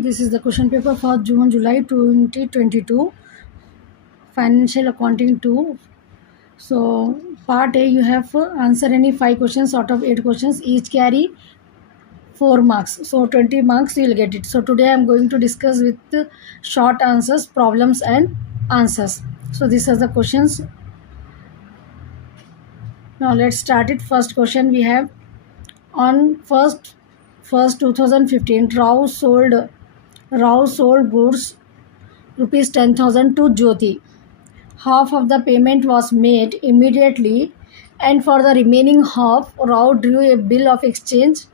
This is the question paper for June July 2022 Financial Accounting 2. So part A, you have answer any 5 questions out of 8 questions, each carry 4 marks, so 20 marks you will get it. So today I am going to discuss with short answers, problems and answers. So these are the questions. Now let's start it. First question we have, on first 2015, Rao sold goods rupees 10,000 to Jyoti. Half of the payment was made immediately, and for the remaining half, Rao drew a bill of exchange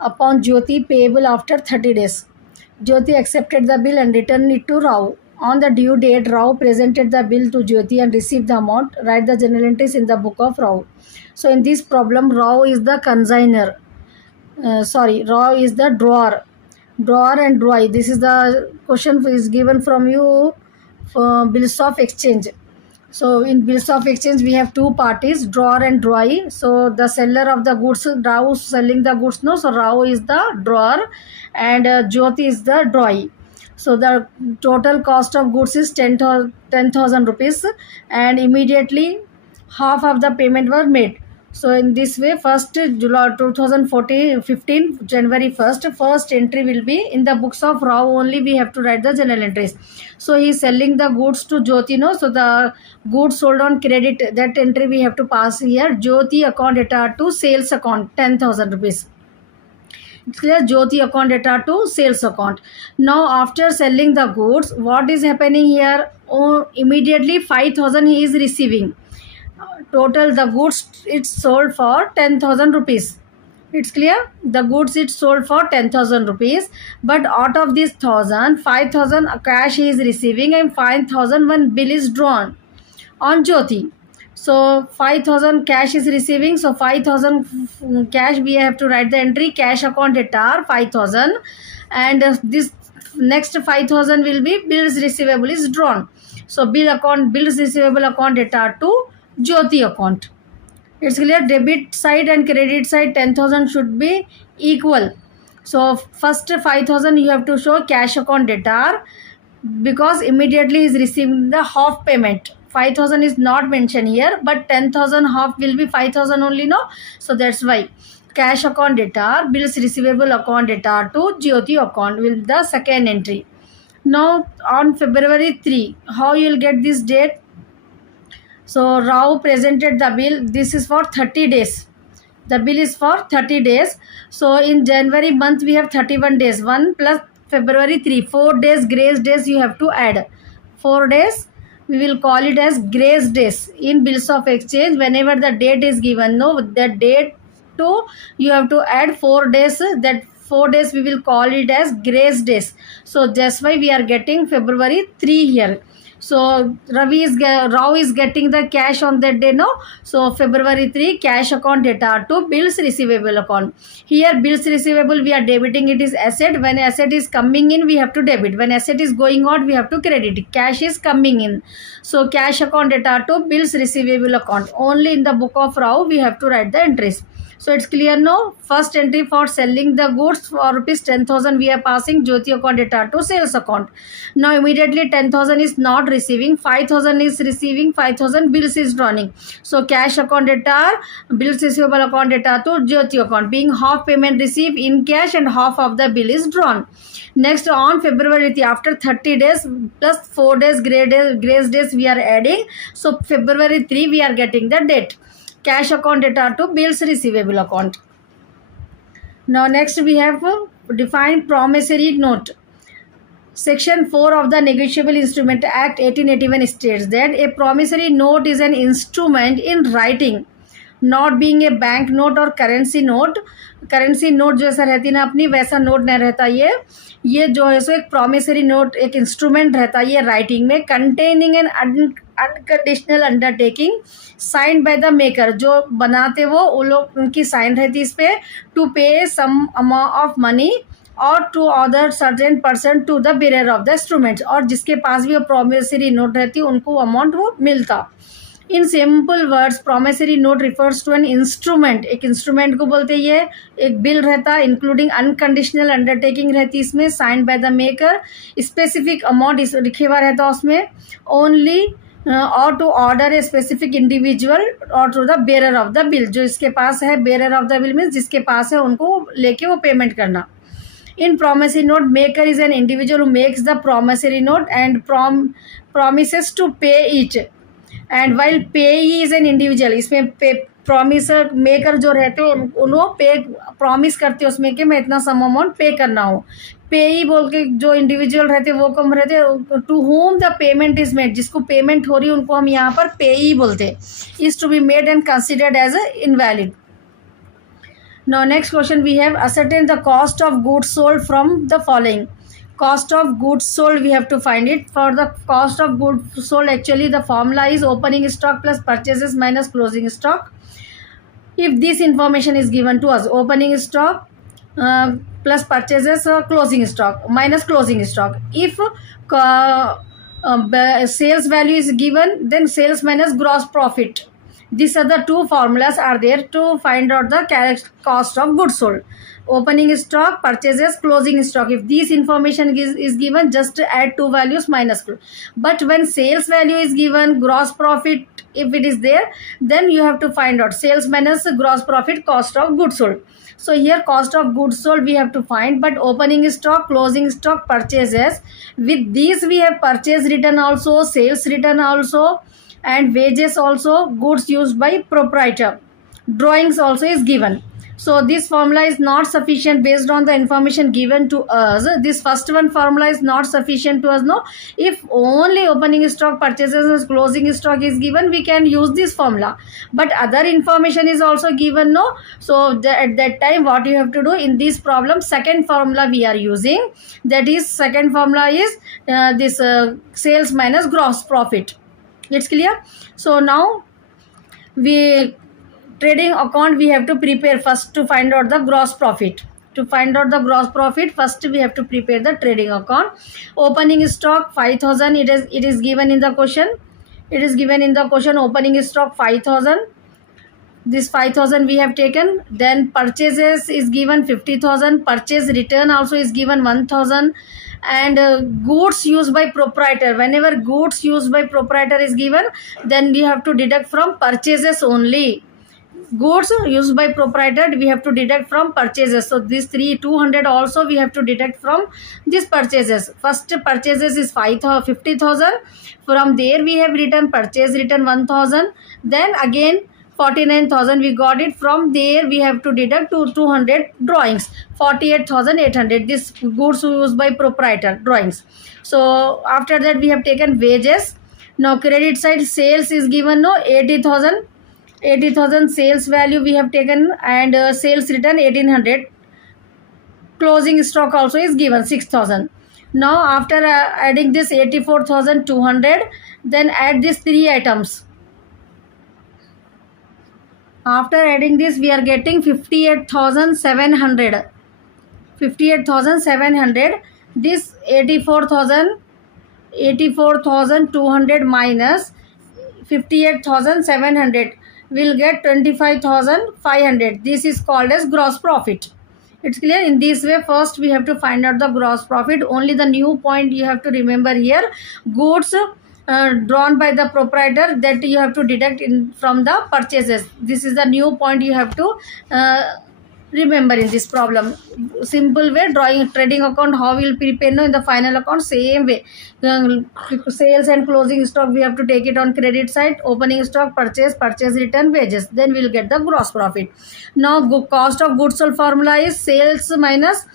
upon Jyoti payable after 30 days. Jyoti accepted the bill and returned it to Rao. On the due date, Rao presented the bill to Jyoti and received the amount. Write the journal entries in the book of Rao. So in this problem, Rao is the consignor. Rao is the drawer. Drawer and drawee. This is the question is given from you for bills of exchange. So in bills of exchange, we have two parties, drawer and drawee. So the seller of the goods, Rao selling the goods, no. So Rao is the drawer and Jyoti is the drawee. So the total cost of goods is 10,000 rupees, and immediately half of the payment was made. So in this way, first July 2015 January 1st, first entry will be in the books of Rao only. We have to write the journal entries. So he is selling the goods to Jyoti, no. So the goods sold on credit, that entry we have to pass here. Jyoti account data to sales account 10,000 rupees. Clear? Jyoti account data to sales account. Now after selling the goods, what is happening here? Oh, immediately 5,000 he is receiving. Total the goods it's sold for 10,000 rupees. It's clear? The goods it's sold for 10,000 rupees, but out of this 5,000 cash he is receiving, and 5,000 one bill is drawn on Jyoti. So 5,000 cash is receiving. So 5,000 cash, we have to write the entry cash account debtor 5,000, and this next 5,000 will be bills receivable is drawn. So bills receivable account debtor to Jyoti account. It's clear? Debit side and credit side 10,000 should be equal. So first 5,000 you have to show cash account debtor, because immediately is receiving the half payment. 5,000 is not mentioned here, but 10,000 half will be 5,000 only, no. So that's why cash account debtor, bills receivable account debtor to Jyoti account will be the second entry. Now on February 3, how you will get this date? So Rao presented the bill. This is for 30 days. The bill is for 30 days. So in January month we have 31 days. 1 plus February 3. 4 days grace days you have to add. 4 days we will call it as grace days. In bills of exchange, whenever the date is given, no, the date to you have to add 4 days. That 4 days we will call it as grace days. So that's why we are getting February 3 here. So Rao is getting the cash on that day, no. So February 3 cash account debtor to bills receivable account. Here bills receivable we are debiting, it is asset. When asset is coming in, we have to debit. When asset is going out, we have to credit. Cash is coming in. So cash account debtor to bills receivable account. Only in the book of Rao we have to write the entries. So it's clear, no. First entry for selling the goods for rupees 10,000 we are passing Jyoti account debtor to sales account. Now immediately 10,000 is not receiving, 5,000 is receiving, 5,000 bills is drawing. So cash account debtor, bills receivable account debtor to Jyoti account, being half payment received in cash and half of the bill is drawn. Next on February 3, after 30 days plus 4 days grace days we are adding. So February 3 we are getting the date. Cash account debtor to bills receivable account. Now next we have defined promissory note. Section 4 of the Negotiable Instrument Act 1881 states that a promissory note is an instrument in writing, not being a bank note or currency note. Currency note जैसा रहती है ना अपनी, वैसा note नहीं रहता ये जो है सो एक प्रॉमिसरी नोट, एक इंस्ट्रूमेंट रहता है ये राइटिंग में, containing N unconditional undertaking signed by the maker, जो बनाते वो लोग उनकी साइन रहती है इस पर, to pay some amount of money और to other certain person to the bearer of the instruments, और जिसके पास भी वो प्रॉमिसरी नोट रहती है उनको अमाउंट वो मिलता. In simple words promissory note refers to an instrument, एक इंस्ट्रूमेंट को बोलते हैं। ये एक बिल रहता है इंक्लूडिंग अनकंडीशनल अंडरटेकिंग रहती है इसमें, signed by the maker, specific amount लिखे हुआ रहता है उसमें, ओनली और to order a specific individual और to the bearer of the bill, जो इसके पास है bearer of the bill means जिसके पास है उनको लेके वो पेमेंट करना। In promissory note, maker is an individual who makes the promissory note and promises to pay it, and while payee is an individual, इसमें प्रॉमिसर मेकर जो रहते हैं उनको पे प्रॉमिस करते हैं उसमें कि मैं इतना सम अमाउंट पे करना हो। पेई बोल के जो इंडिविजुअल रहते हैं वो कम रहते हैं, to whom the payment is made, जिसको पेमेंट हो रही है उनको हम यहाँ पर पेई बोलते हैं, is to be made and considered as a invalid. Now next question we have, ascertain the cost of goods sold from the following. Cost of goods sold we have to find it. For the cost of goods sold, actually the formula is opening stock plus purchases minus closing stock. If this information is given to us, opening stock plus purchases closing stock minus closing stock. If sales value is given, then sales minus gross profit. These are the two formulas are there to find out the cost of goods sold. Opening stock, purchases, closing stock. If this information is given, just add two values minus. But when sales value is given, gross profit, if it is there, then you have to find out sales minus gross profit, cost of goods sold. So here cost of goods sold we have to find, but opening stock, closing stock, purchases, with these we have purchase return also, sales return also, and wages also, goods used by proprietor, drawings also is given. So this formula is not sufficient based on the information given to us. This first one formula is not sufficient to us, no. If only opening stock, purchases and closing stock is given, we can use this formula, but other information is also given, no. So at that time what you have to do in this problem, second formula we are using, that is second formula is this sales minus gross profit. It's clear? So now we trading account we have to prepare first to find out the gross profit. To find out the gross profit, first we have to prepare the trading account. Opening stock 5,000, it is given in the question. It is given in the question, opening stock 5,000. This 5,000 we have taken. Then purchases is given 50,000. Purchase return also is given 1,000. And goods used by proprietor, whenever goods used by proprietor is given, then we have to deduct from purchases only. Goods used by proprietor we have to deduct from purchases. So this 200 also we have to deduct from these purchases. First purchases is 50,000. From there we have written purchase return 1,000. Then again 49,000 we got it. From there we have to deduct 200 drawings, 48,800, this goods used by proprietor, drawings. So after that we have taken wages. Now credit side, sales is given, no, 80,000 sales value we have taken, and sales return 1,800. Closing stock also is given 6,000. Now after adding this 84,200, then add these three items. After adding this we are getting 58,700. 58,700. This 84,200 minus 58,700 will get 25,500. This is called as gross profit. It's clear? In this way, first we have to find out the gross profit. Only the new point you have to remember here, goods drawn by the proprietor, that you have to deduct from the purchases. This is the new point you have to remember in this problem. Simple way, drawing trading account, how we will prepare now in the final account, same way. Sales and closing stock we have to take it on credit side, opening stock, purchase return, wages, then we will get the gross profit. Now cost of goods sold formula is sales minus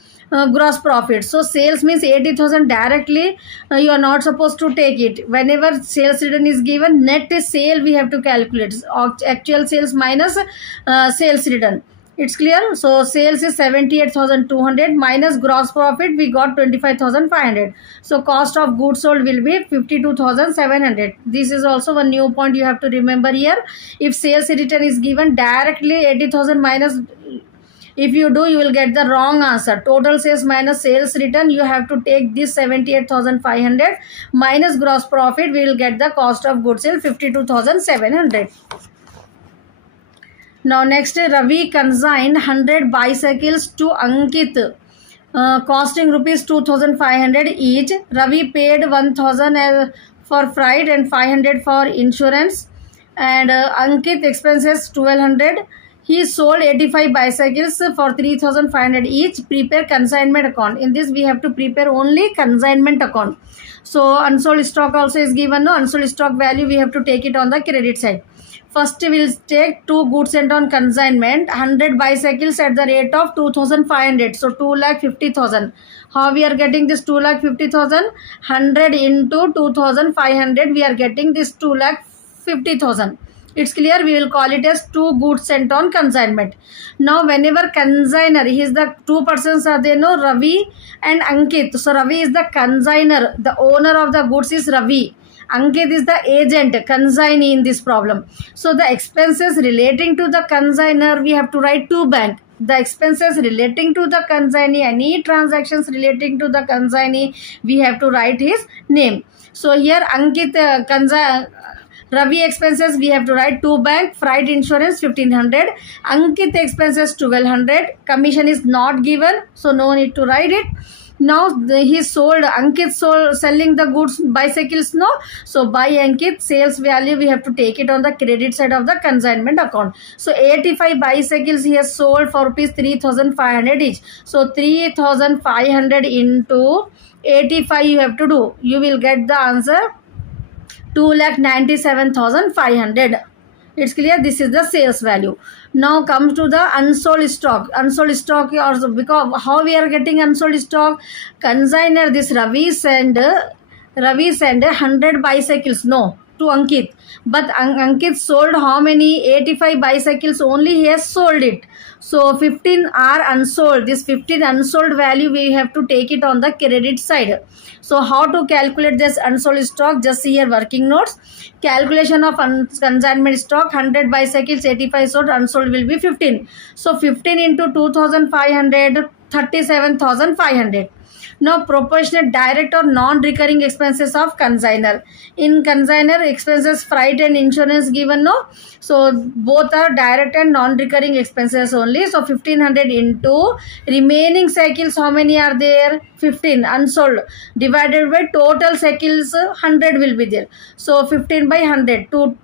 gross profit. So sales means 80,000 directly, you are not supposed to take it. Whenever sales return is given, net sale we have to calculate, actual sales minus sales return. It's clear? So sales is 78,200 minus gross profit we got 25,500. So cost of goods sold will be 52,700. This is also one new point you have to remember here. If sales return is given directly, 80,000 minus If you do, you will get the wrong answer. Total sales minus sales return, you have to take this 78,500 minus gross profit, we will get the cost of goods sold 52,700. Now next, Ravi consigned 100 bicycles to Ankit, costing rupees 2,500 each. Ravi paid 1,000 for freight and 500 for insurance, and Ankit expenses 1,200. He sold 85 bicycles for 3,500 each. Prepare consignment account. In this we have to prepare only consignment account. So unsold stock also is given. No, unsold stock value we have to take it on the credit side. First we will take 2 goods sent on consignment, 100 bicycles at the rate of 2,500. So 2,50,000. How we are getting this 2,50,000? 100 into 2,500, we are getting this 2,50,000. It's clear. We will call it as 2 goods sent on consignment. Now whenever consigner, he is the 2 persons are there, no, Ravi and Ankit. So Ravi is the consigner, the owner of the goods is Ravi. Ankit is the agent, consignee in this problem. So the expenses relating to the consigner, we have to write to bank. The expenses relating to the consignee, any transactions relating to the consignee, we have to write his name. So here Ankit, Ravi expenses we have to write to bank, freight insurance 1,500, Ankit expenses 1,200, commission is not given, so no need to write it. Now he sold, Ankit sold, selling the goods bicycles, no, so by Ankit sales value we have to take it on the credit side of the consignment account. So 85 bicycles he has sold for rupees 3,500 each. So 3,500 into 85 you have to do, you will get the answer 2,97,500. It's clear. This is the sales value. Now comes to the unsold stock. Unsold stock also, because how we are getting unsold stock? Consigner, this Ravi send 100 bicycles, no, to Ankit. But Ankit sold how many? 85 bicycles only he has sold it. So 15 are unsold. This 15 unsold value we have to take it on the credit side. So how to calculate this unsold stock? Just see here working notes. Calculation of consignment stock, 100 bicycles, 85 sold, unsold will be 15. So 15 into 2,500, 37,500. Now proportionate direct or non-recurring expenses of consigner. In consigner, expenses freight and insurance given, no, so both are direct and non-recurring expenses only. So 1,500 into remaining cycles, how many are there? 15 unsold, divided by total cycles 100 will be there. So 15 by 100 to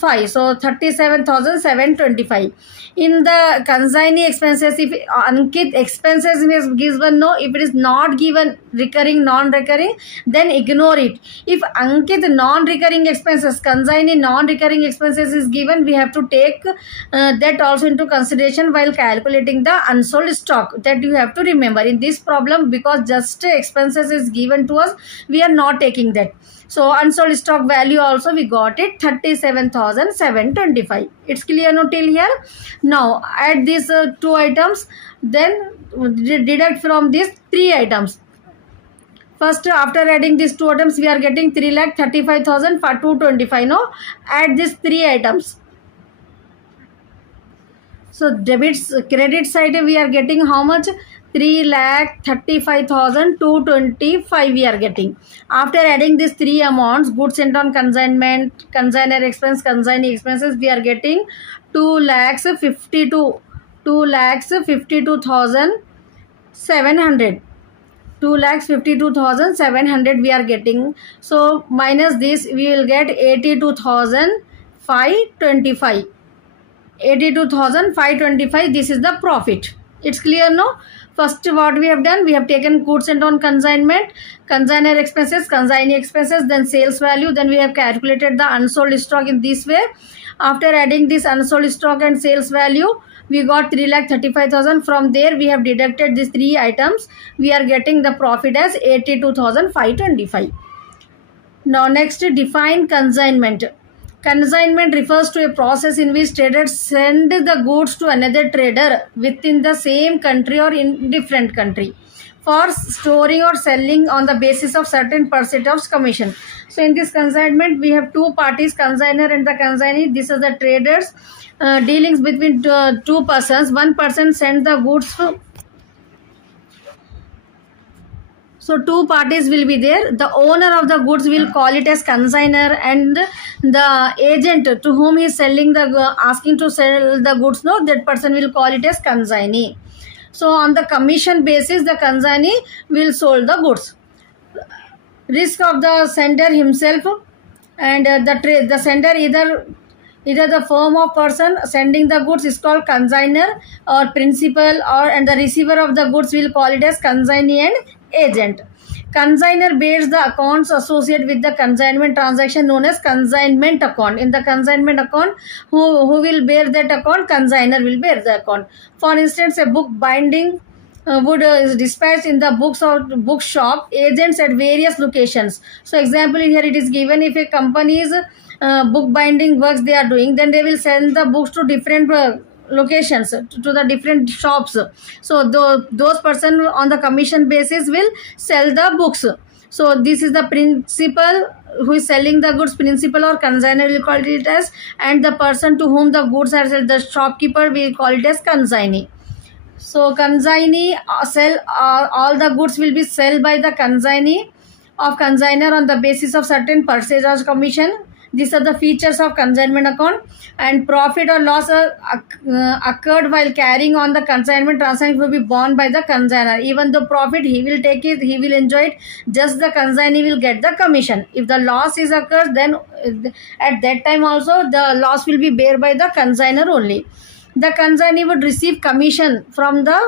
5, so 37,725. In the consignee expenses, if Ankit expenses is given, no, if it is not given recurring, non-recurring, then ignore it. If Ankit non-recurring expenses, consignee non-recurring expenses is given, we have to take that also into consideration while calculating the unsold stock. That you have to remember in this problem, because just expenses is given to us, we are not taking that. So unsold stock value also we got it 37,725. It's clear no till here? Now add these 2 items, then deduct from these 3 items. First, after adding these 2 items, we are getting 3,35,225. No, add these 3 items. So debits, credit side we are getting how much? 3,35,225 we are getting. After adding these 3 amounts, goods sent on consignment, consigner expense, consignee expenses, we are getting 2,52,700. 2,52,700 we are getting. So minus this we will get 82,525. 82,525, this is the profit. It's clear, no? First, what we have done, we have taken goods sent on consignment, consigner expenses, consignee expenses, then sales value, then we have calculated the unsold stock in this way. After adding this unsold stock and sales value, we got 3,35,000. From there we have deducted these 3 items, we are getting the profit as 82,525. Now next, define consignment. Consignment refers to a process in which traders send the goods to another trader within the same country or in different country. for storing or selling on the basis of certain percent of commission. So in this consignment we have two parties, consignor and the consignee. This is the traders dealings between two persons. One person send the goods so two parties will be there. The owner of the goods will call it as consignor, and the agent to whom he is selling the asking to sell the goods, no, that person will call it as consignee. So on the commission basis, the consignee will sold the goods. Risk of the sender himself, and the sender either the firm of person sending the goods is called consignor or principal, or and the receiver of the goods will call it as consignee and agent. Consignor bears the accounts associated with the consignment transaction known as consignment account. In the consignment account, who will bear that account? Consignor will bear the account. For instance, a book binding would is dispatched in the bookshop agents at various locations. So example here it is given, if a company's book binding works they are doing, then they will send the books to different locations, to the different shops. So those person on the commission basis will sell the books. So this is the principal who is selling the goods, principal or consignor will call it as, and the person to whom the goods are sold, the shopkeeper, will call it as consignee. So consignee sell all the goods will be sold by the consignee of consignor on the basis of certain percentage commission. These are the features of consignment account. And profit or loss occurred while carrying on the consignment transaction will be borne by the consignor. Even though profit he will take it, he will enjoy it, just the consignee will get the commission. If the loss is occurs, then at that time also the loss will be bear by the consignor only. The consignee would receive commission from the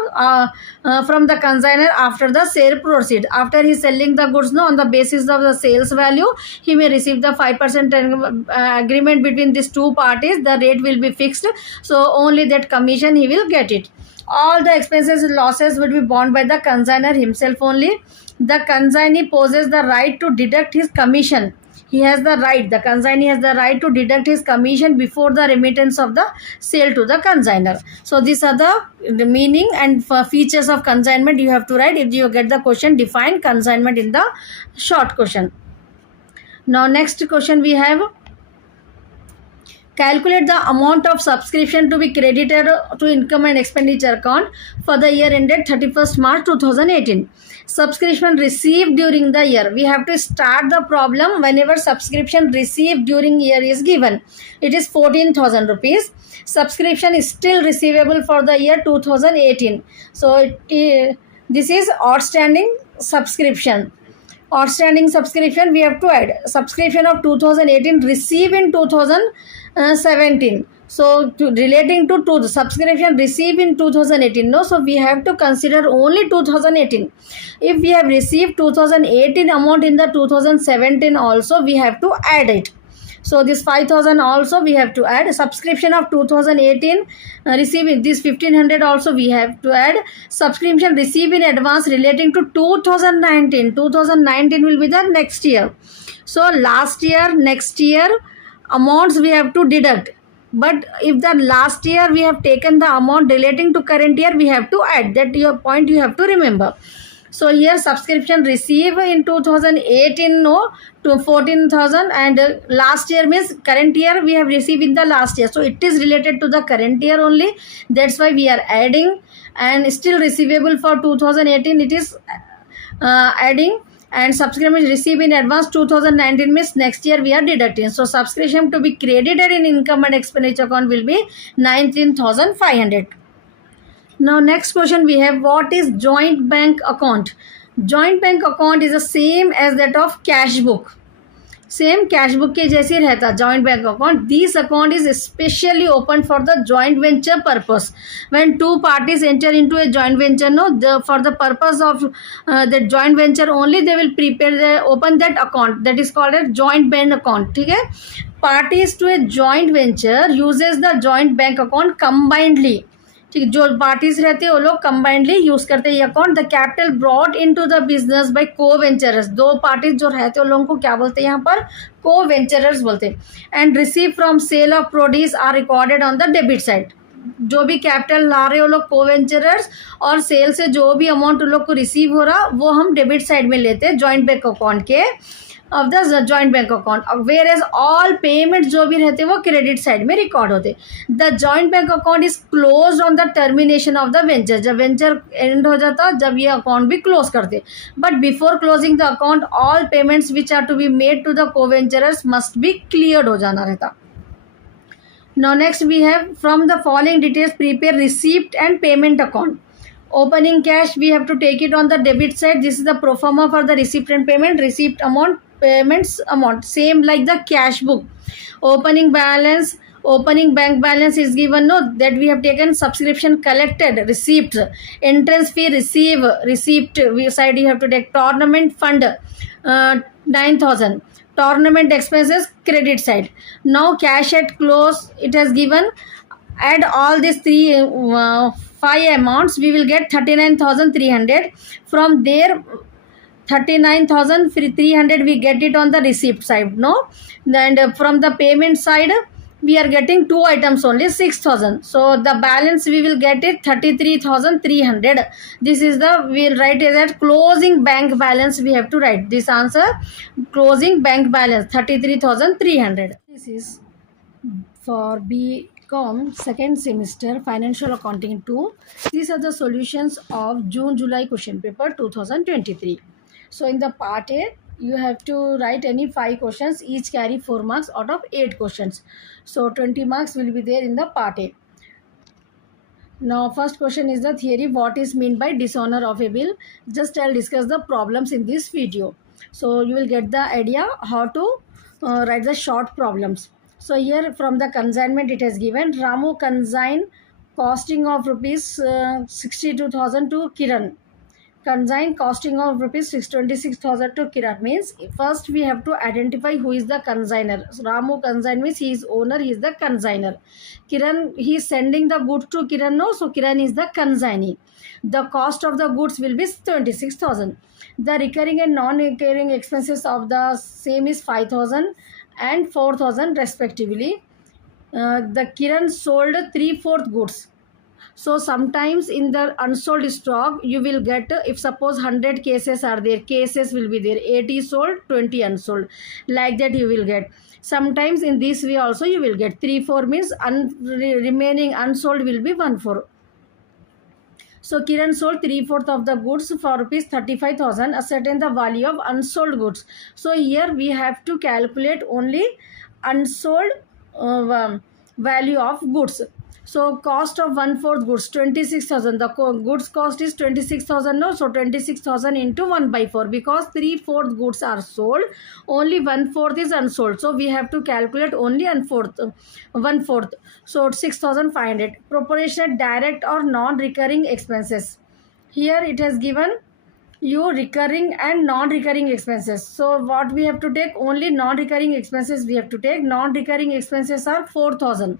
consignor after the sale proceed. After he selling the goods, no, on the basis of the sales value, he may receive the 5% agreement between these two parties. The rate will be fixed, so only that commission he will get it. All the expenses and losses will be borne by the consignor himself only. The consignee possesses the right to deduct his commission. He has the right, the consignee has the right to deduct his commission before the remittance of the sale to the consignor. So these are the meaning and features of consignment you have to write. If you get the question, define consignment in the short question. Now next question we have, calculate the amount of subscription to be credited to income and expenditure account for the year ended 31st March 2018. Subscription received during the year. We have to start the problem whenever subscription received during year is given. It is 14,000 rupees. Subscription is still receivable for the year 2018. So this is outstanding subscription. Outstanding subscription we have to add. Subscription of 2018 received in 2017. So relating to the subscription received in 2018, no, so we have to consider only 2018. If we have received 2018 amount in the 2017 also, we have to add it. So this 5,000 also we have to add. Subscription of 2018 receiving this 1,500 also we have to add. Subscription received in advance relating to 2019. 2019 will be the next year. So last year, next year amounts we have to deduct. But if the last year we have taken the amount relating to current year, we have to add. That your point you have to remember. So here subscription received in 2018, no, to 14,000, and last year means current year we have received in the last year. So it is related to the current year only. That's why we are adding, and still receivable for 2018 it is adding. And subscription received in advance 2019 means next year we are deducting. So subscription to be credited in income and expenditure account will be 19,500. Now next question we have, what is joint bank account? Joint bank account is the same as that of cash book. Same cash book के जैसे रहता joint bank account. This account is specially open for the joint venture purpose. When two parties enter into a joint venture, no, for the purpose of that joint venture only they will prepare open that account, that is called a joint bank account. ठीक है. Parties to a joint venture uses the joint bank account combinedly. ठीक, जो parties रहते हैं वो लोग combinedly use करते हैं ये account. The capital brought into the business by co venturers. दो पार्टीज जो रहते हैं उन लोगों को क्या बोलते हैं यहाँ पर? को वेंचरर्स बोलते हैं. And receive from sale of produce are recorded on the debit side. जो भी कैपिटल ला रहे हो लोग को वेंचरर्स, और सेल से जो भी अमाउंट उन लोग को रिसीव हो रहा वो हम डेबिट साइड में लेते हैं जॉइंट बैंक अकाउंट के of the joint bank account, whereas all payment जो भी रहते वो क्रेडिट साइड में रिकॉर्ड होते. The joint bank account is close on the termination of the venture. जब वेंचर एंड हो जाता जब ये अकाउंट भी क्लोज करते, but before closing the account all payments which are to be made to the co venturers must be cleared हो जाना रहता. Now next we have from the following details prepare receipt and payment account. Opening cash we have to take it on the debit side. This is the pro forma for the receipt and payment. Receipt amount, payments amount, same like the cash book. Opening balance, opening bank balance is given, no, that we have taken subscription collected, receipt, entrance fee receive, receipt side you have to take tournament fund 9,000, tournament expenses credit side. Now cash at close it has given, add all these three five amounts we will get 39,300. From there 39,300 we get it on the receipt side, no, and from the payment side we are getting two items only 6,000, so the balance we will get it 33,300. This is the, we will write it as closing bank balance. We have to write this answer, closing bank balance 33,300. This is for bcom second semester financial accounting 2. These are the solutions of June July question paper 2023. So in the part A you have to write any 5 questions, each carry 4 marks out of 8 questions, so 20 marks will be there in the part A. Now first question is the theory, what is meant by dishonor of a bill. Just I'll discuss the problems in this video, so you will get the idea how to write the short problems. So here from the consignment it has given Ramu consign costing of rupees 62,000 to Kiran. Consign costing of rupees 626,000 to Kiran means first we have to identify who is the consigner. Ramu consign means he is owner, he is the consigner. Kiran, he is sending the goods to Kiran, no, so Kiran is the consignee. The cost of the goods will be 26,000. The recurring and non-recurring expenses of the same is 5,000 and 4,000 respectively. The Kiran sold 3/4 goods. So sometimes in the unsold stock you will get, if suppose 100 cases are there, cases will be there, 80 sold, 20 unsold, like that you will get. Sometimes in this way also you will get 3/4 means remaining unsold will be 1/4. So Kiran sold 3/4 of the goods for rupees 35,000, ascertain the value of unsold goods. So here we have to calculate only unsold value of goods. So cost of 1/4 goods 26,000. The goods cost is 26,000. No, so 26,000 into 1/4 because 3/4 goods are sold. Only 1/4 is unsold. So we have to calculate only 1/4. So 6,500. Proportionate direct or non-recurring expenses. Here it has given you recurring and non-recurring expenses. So what we have to take, only non-recurring expenses we have to take. Non-recurring expenses are 4,000.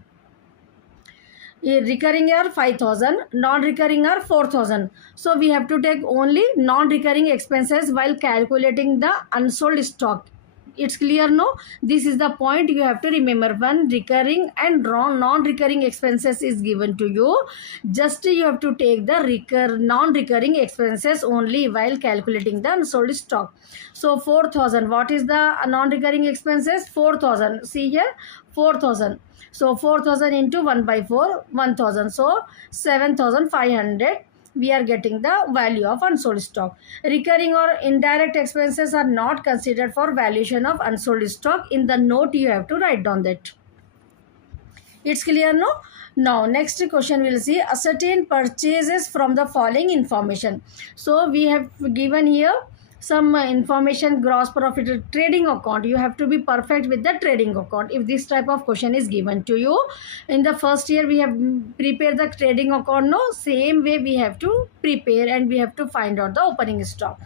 Recurring are 5,000, non-recurring are 4,000. So we have to take only non-recurring expenses while calculating the unsold stock. It's clear, no? This is the point you have to remember. When recurring and non-recurring expenses is given to you, just you have to take the non-recurring expenses only while calculating the unsold stock. So 4,000, what is the non-recurring expenses? 4,000. See here, 4,000. So 4,000 into 1/4, 1,000. So 7,500. We are getting the value of unsold stock. Recurring or indirect expenses are not considered for valuation of unsold stock. In the note you have to write down that. It's clear, no? Now next question we'll see ascertain purchases from the following information. So we have given here some information, gross profit, trading account. You have to be perfect with the trading account if this type of question is given to you. In the first year we have prepared the trading account, no, same way we have to prepare and we have to find out the opening stock.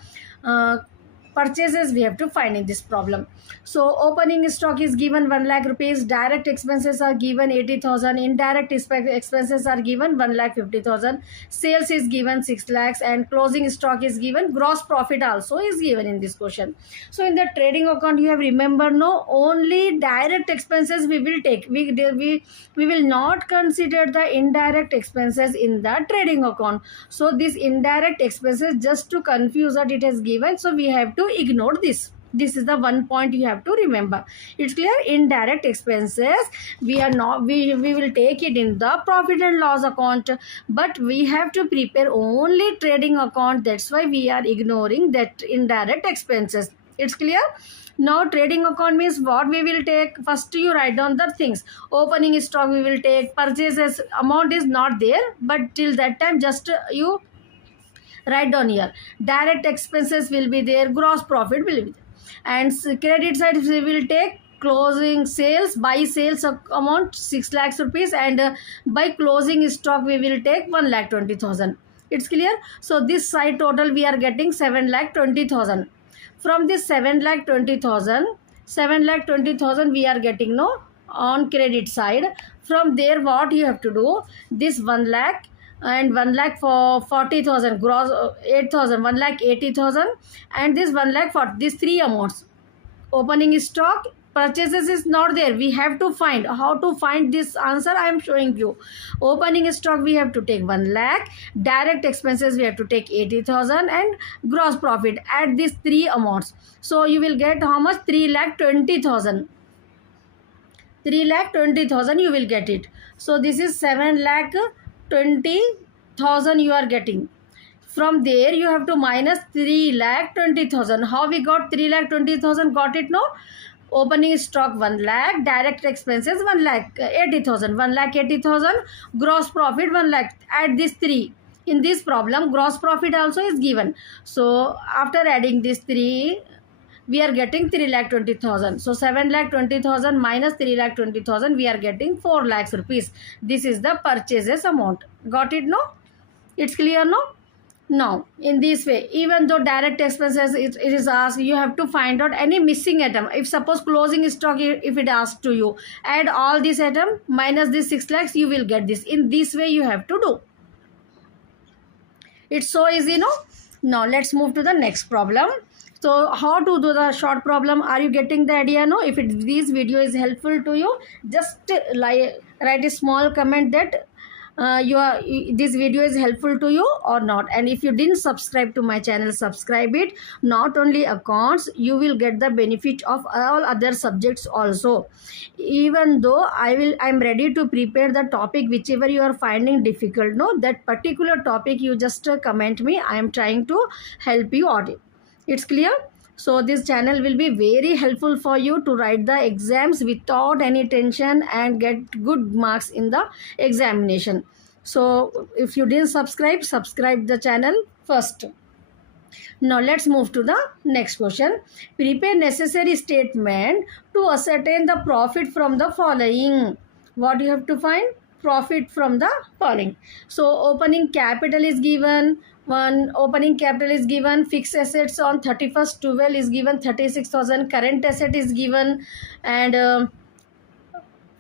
purchases we have to find in this problem. So opening stock is given 1 lakh rupees, direct expenses are given 80,000, indirect expenses are given 1 lakh 50,000, sales is given 6 lakhs, and closing stock is given. Gross profit also is given in this question. So in the trading account, you have remember, no, only direct expenses we will take. We will not consider the indirect expenses in the trading account. So this indirect expenses, just to confuse that it has given, so we have to ignore this. This is the one point you have to remember. It's clear? Indirect expenses we are not, we will take it in the profit and loss account, but we have to prepare only trading account. That's why we are ignoring that indirect expenses. It's clear? Now trading account means what we will take. First you write down the things. Opening stock we will take, purchases amount is not there, but till that time just you write down here. Direct expenses will be there, gross profit will be there, and credit side we will take closing sales, by sales amount 6 lakhs rupees, and by closing stock we will take 1 lakh 20,000. It's clear? So this side total we are getting 7 lakh 20,000. From this 7 lakh 20,000, 7 lakh 20,000 we are getting, no, on credit side. From there what you have to do, this 1 lakh and 1 lakh for 40,000, gross 8,000, 1 lakh 80,000, and this 1 lakh for these three amounts. Opening stock, purchases is not there. We have to find. How to find this answer I am showing you. Opening stock we have to take 1 lakh, direct expenses we have to take 80,000, and gross profit. Add these three amounts. So you will get how much? 3 lakh 20,000. 3 lakh 20,000 you will get it. So this is 7 lakh 20,000 you are getting. From there you have to minus 3 lakh 20,000. How we got 3 lakh 20,000? Got it? No? Opening stock 1 lakh, direct expenses 1 lakh 80,000, 1 lakh 80,000, gross profit 1 lakh. Add these three. In this problem gross profit also is given. So after adding these three, we are getting 3 lakh 20,000. So 7 lakh 20,000 minus 3 lakh 20,000, we are getting 4 lakhs rupees. This is the purchases amount. Got it? No? It's clear? No? Now in this way, even though direct expenses it is asked, you have to find out any missing item. If suppose closing stock, if it asks to you, add all this item minus this 6 lakhs, you will get this. In this way you have to do. It's so easy, no? Now let's move to the next problem. So how to do the short problem? Are you getting the idea? No? If this video is helpful to you, just write a small comment that this video is helpful to you or not. And if you didn't subscribe to my channel, subscribe it. Not only accounts, you will get the benefit of all other subjects also. Even though I'm ready to prepare the topic whichever you are finding difficult, no, that particular topic you just comment me. I am trying to help you out. It's clear? So this channel will be very helpful for you to write the exams without any tension and get good marks in the examination. So if you didn't subscribe the channel first. Now let's move to the next question. Prepare necessary statement to ascertain the profit from the following. What you have to find? Profit from the following. So opening capital is given. Opening capital is given. Fixed assets on 31st 12 is given 36,000. Current asset is given, and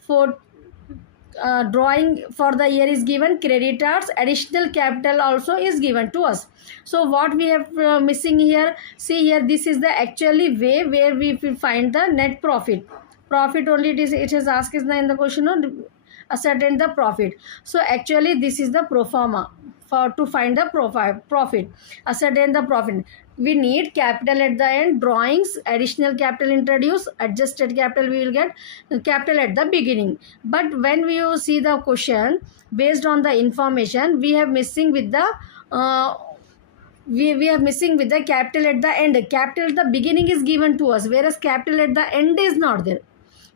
for drawing for the year is given. Creditors, additional capital also is given to us. So what we have missing here? See here, this is the actually way where we will find the net profit. Profit only it is asked in the question. No? Ascertain the profit. So actually this is the pro forma for to find the profit. Ascertain the profit. We need capital at the end, drawings, additional capital introduce, adjusted capital we will get, capital at the beginning. But when we see the question based on the information, we have missing with the we are missing with the capital at the end. Capital at the beginning is given to us, whereas capital at the end is not there.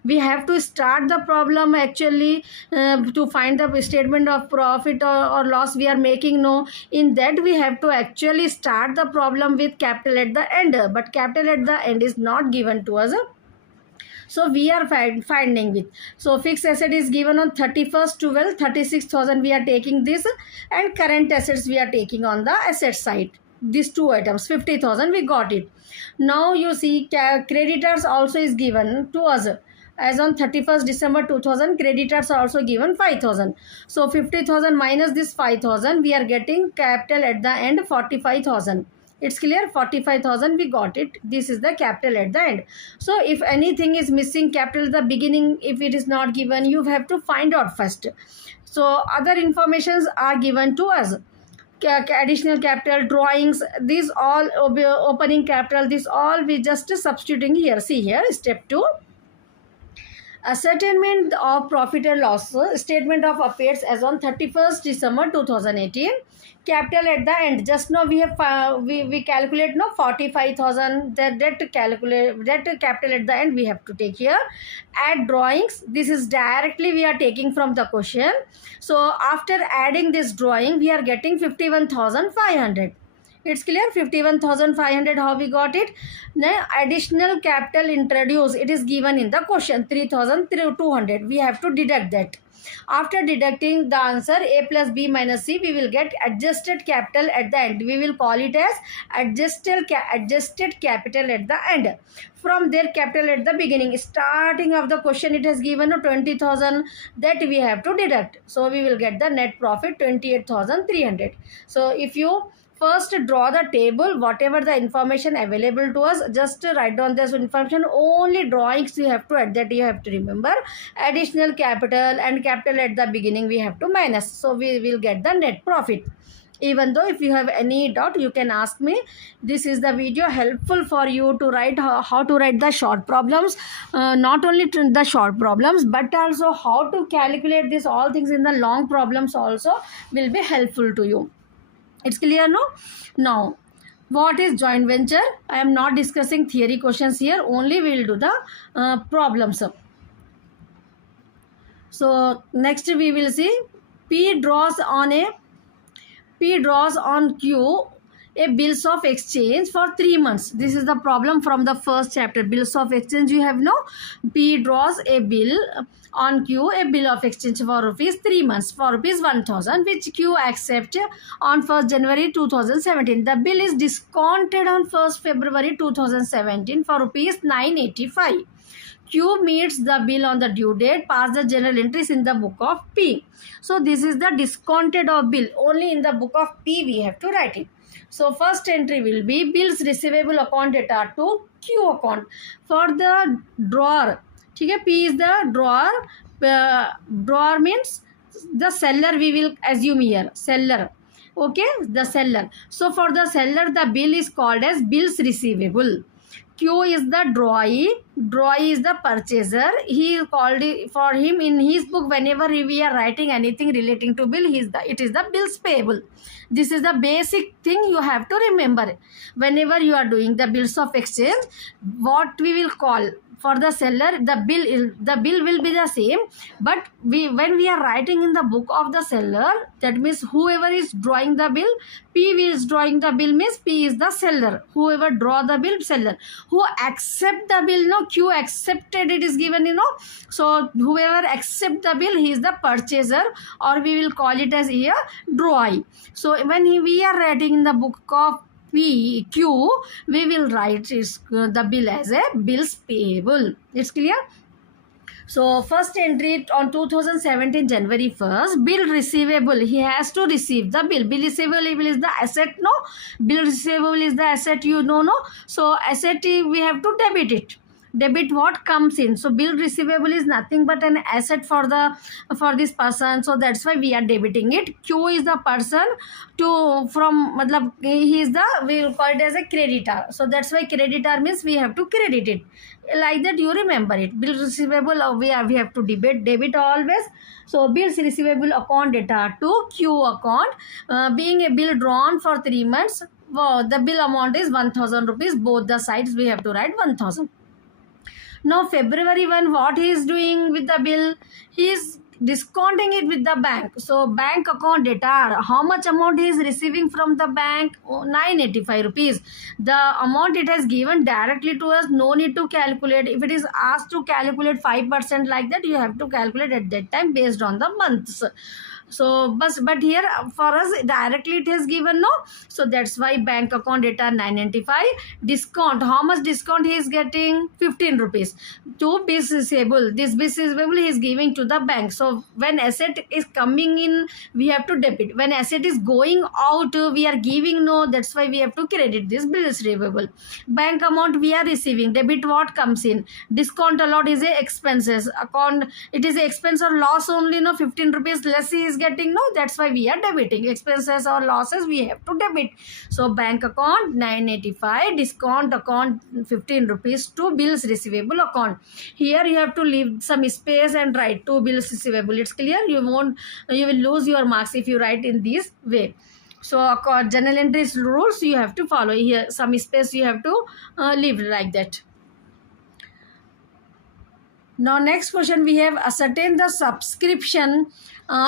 We have to start the problem actually to find the statement of profit or loss we are making. No, in that we have to actually start the problem with capital at the end, but capital at the end is not given to us. So we are finding with. So fixed asset is given on 31st 12, 36,000 we are taking this, and current assets we are taking on the asset side. these two items, 50,000 we got it. Now you see creditors also is given to us. As on 31st December 2000, creditors are also given 5,000. So 50,000 minus this 5,000, we are getting capital at the end 45,000. It's clear, 45,000 we got it. This is the capital at the end. So if anything is missing, capital at the beginning, if it is not given, you have to find out first. So other informations are given to us. Additional capital, drawings, these all, opening capital, this all we just substituting here. See here, step 2. Ascertainment of profit and loss statement of affairs as on 31st December 2018. Capital at the end, just now we have we calculate no 45,000, that calculate that capital at the end we have to take here. Add drawings, this is directly we are taking from the question. So after adding this drawing, we are getting 51,500. It's clear, 51,500 how we got it. Now additional capital introduced, it is given in the question 3,200. We have to deduct that. After deducting the answer a plus b minus c, we will get adjusted capital at the end. We will call it as adjusted capital at the end. From their capital at the beginning, starting of the question, it has given 20,000, that we have to deduct. So we will get the net profit 28,300. So if you first draw the table, whatever the information available to us, just write down this information. Only drawings you have to add, that you have to remember. Additional capital and capital at the beginning we have to minus. So we will get the net profit. Even though if you have any doubt, you can ask me. This is the video helpful for you to write how to write the short problems. Not only the short problems, but also how to calculate this all things in the long problems also will be helpful to you. It's clear, no? Now, what is joint venture? I am not discussing theory questions here. Only we will do the problems. So, next we will see P draws on Q a bills of exchange for 3 months. This is the problem from the first chapter. Bills of exchange, you have no. P draws a bill on Q, a bill of exchange for rupees 3 months for rupees 1,000, which Q accept on 1st January 2017. The bill is discounted on 1st February 2017 for rupees 985. Q meets the bill on the due date, pass the general entries in the book of P. So this is the discounted of bill. Only in the book of P we have to write it. So first entry will be bills receivable account data to Q account. For the drawer, okay, P is the drawer. Drawer means the seller, we will assume here, seller. Okay, the seller. So for the seller, the bill is called as bills receivable. Q is the drawee. Drawee is the purchaser. He called it, for him in his book, whenever we are writing anything relating to bill, it is the bills payable. This is the basic thing you have to remember. Whenever you are doing the bills of exchange, what we will call for the seller, the bill will be the same, but when we are writing in the book of the seller, that means whoever is drawing the bill, P is drawing the bill means P is the seller. Whoever draw the bill, seller. Who accept the bill, no, Q accepted, it is given, So whoever accept the bill, he is the purchaser, or we will call it as here drawee. So when we are writing in the book of Q, we will write the bill as a bills payable. It's clear? So first entry on 2017 January 1st, bill receivable, he has to receive the bill. Bill receivable is the asset, no? Bill receivable is the asset, no? So asset, we have to debit it. Debit what comes in. So bill receivable is nothing but an asset for this person. So that's why we are debiting it. Q is the person he is we will call it as a creditor. So that's why creditor means we have to credit it. Like that you remember it. Bill receivable, we have to debit always. So bills receivable account data to Q account. Being a bill drawn for 3 months, the bill amount is 1,000 rupees. Both the sides we have to write 1,000. Now February 1, what he is doing with the bill? He is discounting it with the bank. So bank account data, how much amount he is receiving from the bank? 985 rupees. The amount it has given directly to us, no need to calculate. If it is asked to calculate 5% like that, you have to calculate at that time based on the months. But here for us directly it is given, no. So that's why bank account data 995. Discount, how much discount he is getting? 15 rupees. To bis receivable, this bis receivable he is giving to the bank. So when asset is coming in, we have to debit. When asset is going out, we are giving, no. That's why we have to credit this bill receivable. Bank amount we are receiving, debit what comes in. Discount allowed is a expenses account, it is a expense or loss only, no. 15 rupees less he is getting, no. That's why we are debiting. Expenses or losses we have to debit. So bank account 985, discount account 15 rupees to bills receivable account. Here you have to leave some space and write to bills receivable. It's clear? You will lose your marks if you write in this way. So journal entries rules you have to follow. Here some space you have to leave like that. Now next question we have, ascertain the subscription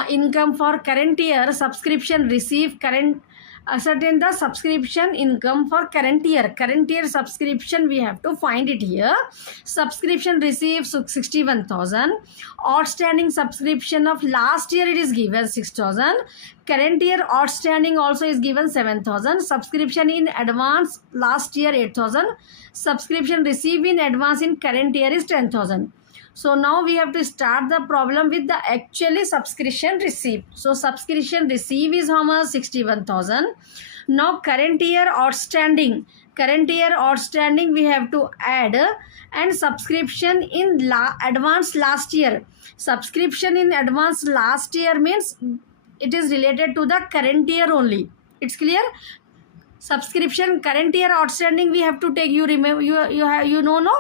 income for current year. Subscription receive current, ascertain the subscription income for current year. Current year subscription we have to find it here. Subscription received 61,000. Outstanding subscription of last year it is given 6,000. Current year outstanding also is given 7,000. Subscription in advance last year 8,000. Subscription received in advance in current year is 10,000. So now we have to start the problem with the actually subscription receipt. So subscription receipt is how much? 61,000. Now current year outstanding. Current year outstanding we have to add, and subscription in advance last year. Subscription in advance last year means it is related to the current year only. It's clear? Subscription current year outstanding we have to take, you remember, you know, no.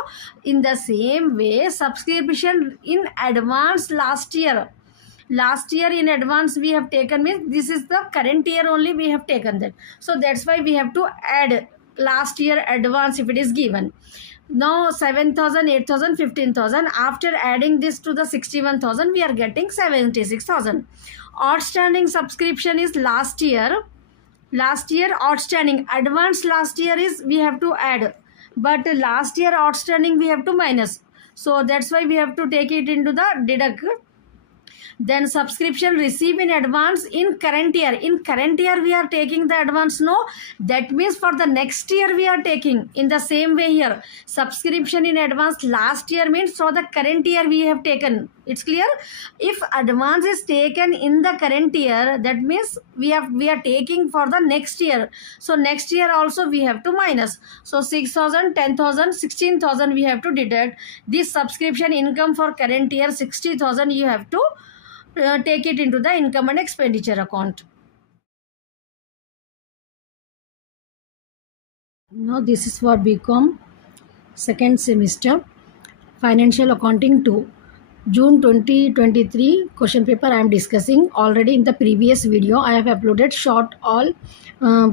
In the same way subscription in advance last year in advance we have taken, means this is the current year only we have taken that. So that's why we have to add last year advance if it is given. Now 7,000, 8,000, 15,000. After adding this to the 61,000 we are getting 76,000. Outstanding subscription is last year outstanding. Advance last year is we have to add, but last year outstanding we have to minus. So that's why we have to take it into the deduct. Then subscription receive in advance in current year. In current year we are taking the advance, no. That means for the next year we are taking. In the same way here, subscription in advance last year means for the current year we have taken. It's clear? If advance is taken in the current year, that means we are taking for the next year. So next year also we have to minus. So 6,000, 10,000, 16,000 we have to deduct. This subscription income for current year 60,000 you have to take it into the income and expenditure account. Now this is for bcom second semester financial accounting 2. June 2023 question paper I am discussing. Already in the previous video I have uploaded short all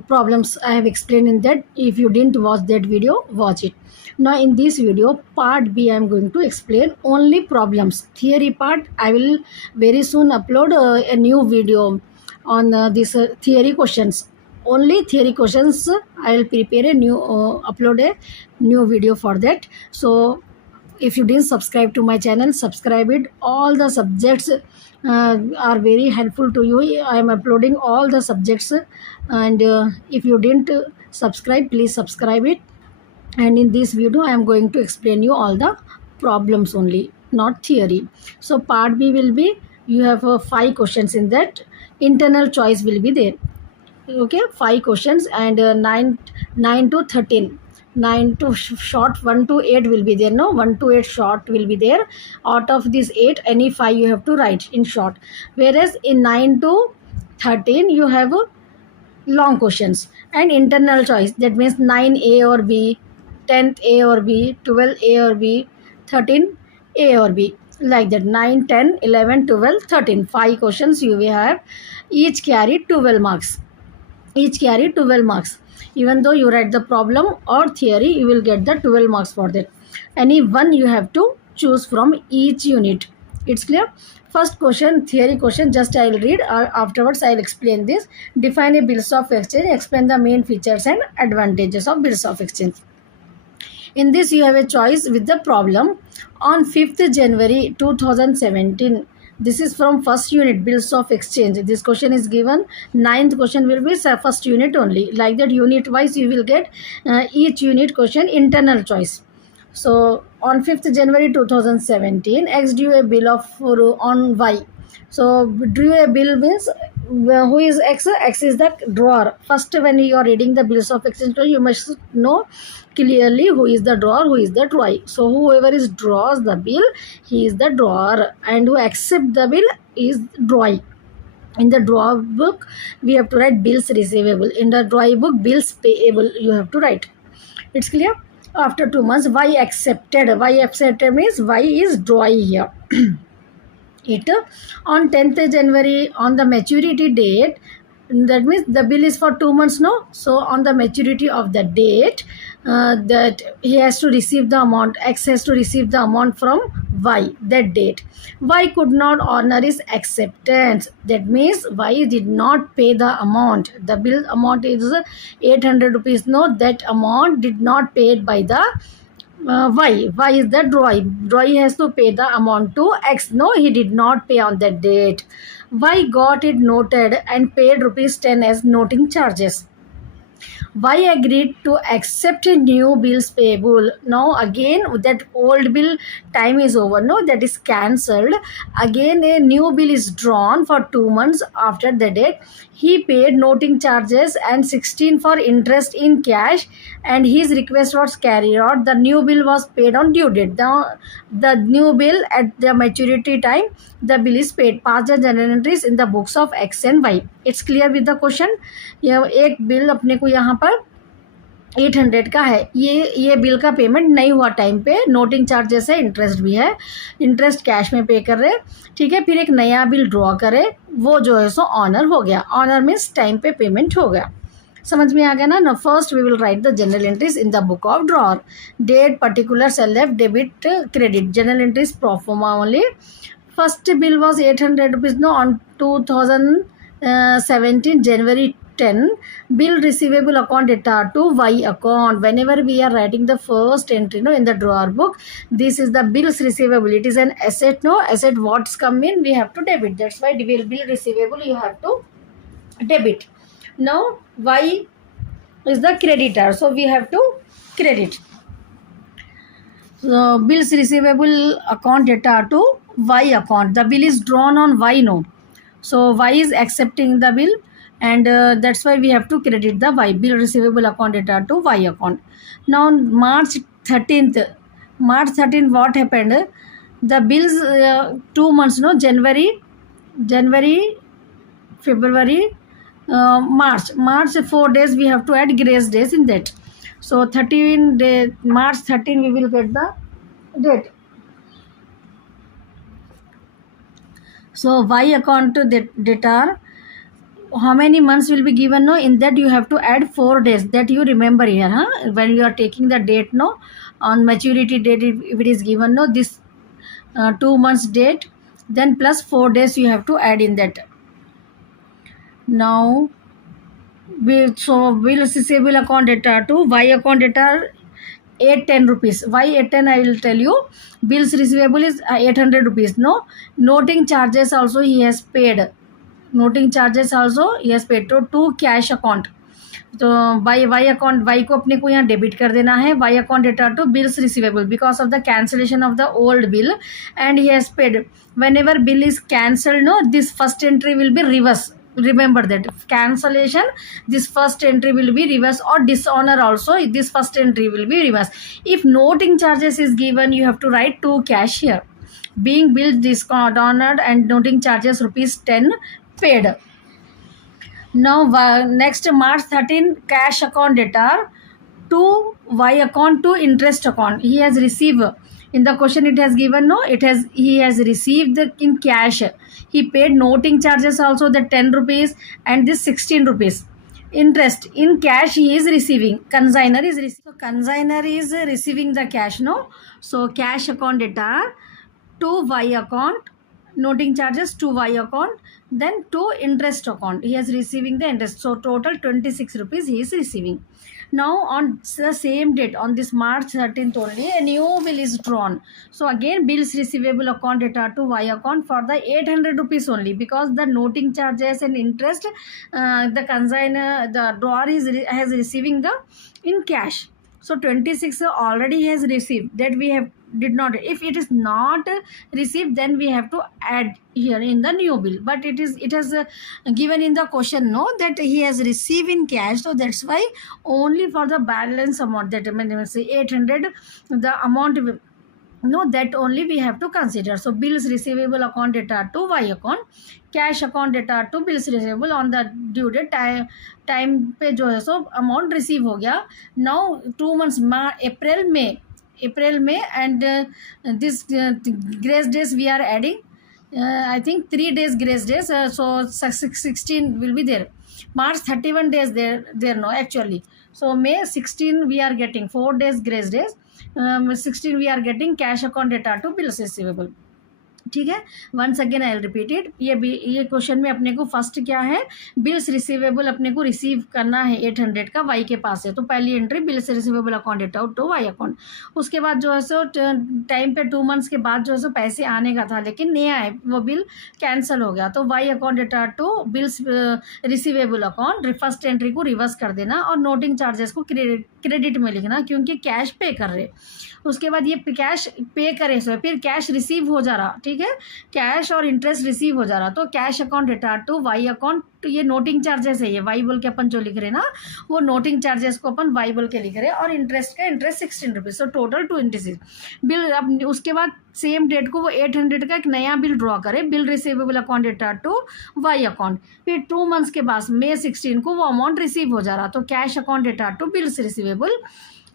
problems I have explained in that. If you didn't watch that video, watch it. Now in this video part B I am going to explain only problems. Theory part I will very soon upload a new video on this theory questions. Only theory questions I will prepare a new upload a new video for that. So if you didn't subscribe to my channel, subscribe it. All the subjects are very helpful to you. I am uploading all the subjects, and if you didn't subscribe, please subscribe it. And in this video I am going to explain you all the problems only, not theory. So part B will be, you have 5 questions in that. Internal choice will be there. Okay, 5 questions, and 9 to 13. 9 to short, 1 to 8 will be there, no. 1 to 8 short will be there. Out of these 8, any 5 you have to write in short. Whereas in 9 to 13 you have long questions and internal choice. That means 9A or B, 10th A or B, 12A or B, 13A or B, like that. 9, 10, 11, 12, 13. 5 questions you will have. Each carry 12 marks. Each carry 12 marks. Even though you write the problem or theory, you will get the 12 marks for that. Any one you have to choose from each unit. It's clear? First question, theory question, just I will read. Afterwards, I will explain this. Define a bills of exchange. Explain the main features and advantages of bills of exchange. In this, you have a choice with the problem. On 5th January 2017, This is from first unit, bills of exchange. This question is given. Ninth question will be first unit only. Like that, unit wise you will get each unit question internal choice. So on 5th January 2017, X drew a bill of on Y. So drew a bill means who is X? X is the drawer. First, when you are reading the bills of exchange, you must know clearly who is the drawer, who is the drawee. So whoever is draws the bill, he is the drawer, and who accept the bill is drawee. In the draw book, we have to write bills receivable. In the drawee book, bills payable you have to write. It's clear? After 2 months, Y accepted. Y accepted means Y is drawee here. It on 10th January on the maturity date, that means the bill is for 2 months, no? So on the maturity of the date, that he has to receive the amount, X has to receive the amount from Y, that date. Y could not honor his acceptance. That means Y did not pay the amount. The bill amount is 800 rupees, no? That amount did not paid by the Y. Y is the drawee. Drawee has to pay the amount to X. No, he did not pay on that date. Y got it noted and paid rupees 10 as noting charges. Y agreed to accept a new bills payable. Now again that old bill time is over. No, that is cancelled. Again a new bill is drawn for 2 months after the date. He paid noting charges and 16 for interest in cash, and his request was carried out. The new bill was paid on due date. The new bill at the maturity time, the bill is paid. Pass the journal entries in the books of X and Y. It's clear with the question. एक bill अपने को यहाँ पर 800 का है, ये bill का payment नहीं हुआ टाइम पे, नोटिंग चार्जेस है, इंटरेस्ट भी है, इंटरेस्ट कैश में पे कर रहे, ठीक है. फिर एक नया बिल ड्रॉ करे, वो जो है सो ऑनर हो गया. ऑनर मीन्स टाइम पे पेमेंट हो गया. समझ में आ गया ना. First we will write the journal entries in the book of drawer. Date, particular, सेलेफ, debit, credit. Journal entries proforma only. First bill was 800 rupees, no, on 2017 January 10. Bill receivable account data to Y account. Whenever we are writing the first entry, no, in the drawer book, this is the bills receivable. It is an asset, no. Asset what's come in, we have to debit. That's why bill receivable you have to debit. Now Y is the creditor, so we have to credit. So bills receivable account data to Y account. The bill is drawn on Y, no. So Y is accepting the bill, and that's why we have to credit the Y. Bill receivable account data to Y account. Now March 13th, what happened? The bills 2 months, no, January, February, March 4 days we have to add grace days in that. So 13 day, March 13 we will get the date. So Y account to debtor, how many months will be given, no? In that you have to add 4 days. That you remember here, huh? When you are taking the date, no, on maturity date, if it is given, no, this 2 months date, then plus 4 days you have to add in that. Now bill receivable account data to Y account data 810 rupees. Why 810 I will tell you. Bills receivable is 800 rupees, no. Noting charges also he has paid. Noting charges also he has paid to cash account. तो Y account, Y को अपने को यहाँ debit कर देना है. Y account data to bills receivable because of the cancellation of the old bill, and he has paid. Whenever bill is cancelled, no, this first entry will be reverse. Remember that cancellation, this first entry will be reverse, or dishonor also, this first entry will be reverse. If noting charges is given, you have to write to cash here. Being billed dishonored and noting charges rupees 10 paid. Now next March 13 cash account data to Y account to interest account. He has received, in the question it has given, no, he has received in cash. He paid noting charges also, the 10 rupees and this 16 rupees. Interest in cash he is receiving. Consignor is receiving. So consignor is receiving the cash, no. So cash account data to Y account, noting charges to Y account, then to interest account. He is receiving the interest. So total 26 rupees he is receiving. Now on the same date, on this March 13th only, a new bill is drawn. So again, bills receivable account data to Y account for the 800 rupees only, because the noting charges and interest, the consigner, the drawer has receiving the in cash. So 26 already has received, that we have did not. If it is not received, then we have to add here in the new bill, but it has given in the question, no, that he has received in cash. So that's why only for the balance amount, that I mean, say 800, the amount no, that only we have to consider. So bills receivable account data to Y account, cash account data to bills receivable on the due date, time पे जो है so amount receive हो गया. Now 2 months April में and this grace days we are adding, I think 3 days grace days, so 16 will be there. March 31 days there no actually. So May 16 we are getting 4 days grace days, 16 we are getting cash account data to bills receivable. ठीक है, once again I will repeat it. ये question में अपने को first क्या है, bills receivable अपने को रिसीव करना है 800 का, वाई के पास है. तो पहली entry bills receivable account data to Y account. उसके बाद जो है सो टाइम पे 2 months के बाद जो है सो पैसे आने का था, लेकिन नहीं आए, वो बिल कैंसिल हो गया. तो Y account data to bills receivable account, first entry को रिवर्स कर देना और नोटिंग चार्जेस को क्रेडिट में लिखना, क्योंकि कैश पे कर रहे. उसके बाद ये कैश पे करे, सो फिर कैश रिसीव हो जा रहा, ठीक है, कैश और इंटरेस्ट रिसीव हो जा रहा. तो cash account data to Y account, ये नोटिंग चार्जेस है, ये वाई बोल के अपन जो लिख रहे हैं ना, वो नोटिंग चार्जेस को अपन वाई बोल के लिख रहे हैं, और इंटरेस्ट का इंटरेस्ट 16 रुपीज़. तो टोटल 26 बिल. अब उसके बाद सेम डेट को वो 800 का एक नया बिल ड्रॉ करे, bill receivable account data to Y account. फिर 2 months के बाद May 16 को वो अमाउंट रिसीव हो जा रहा. तो cash account data to bills receivable,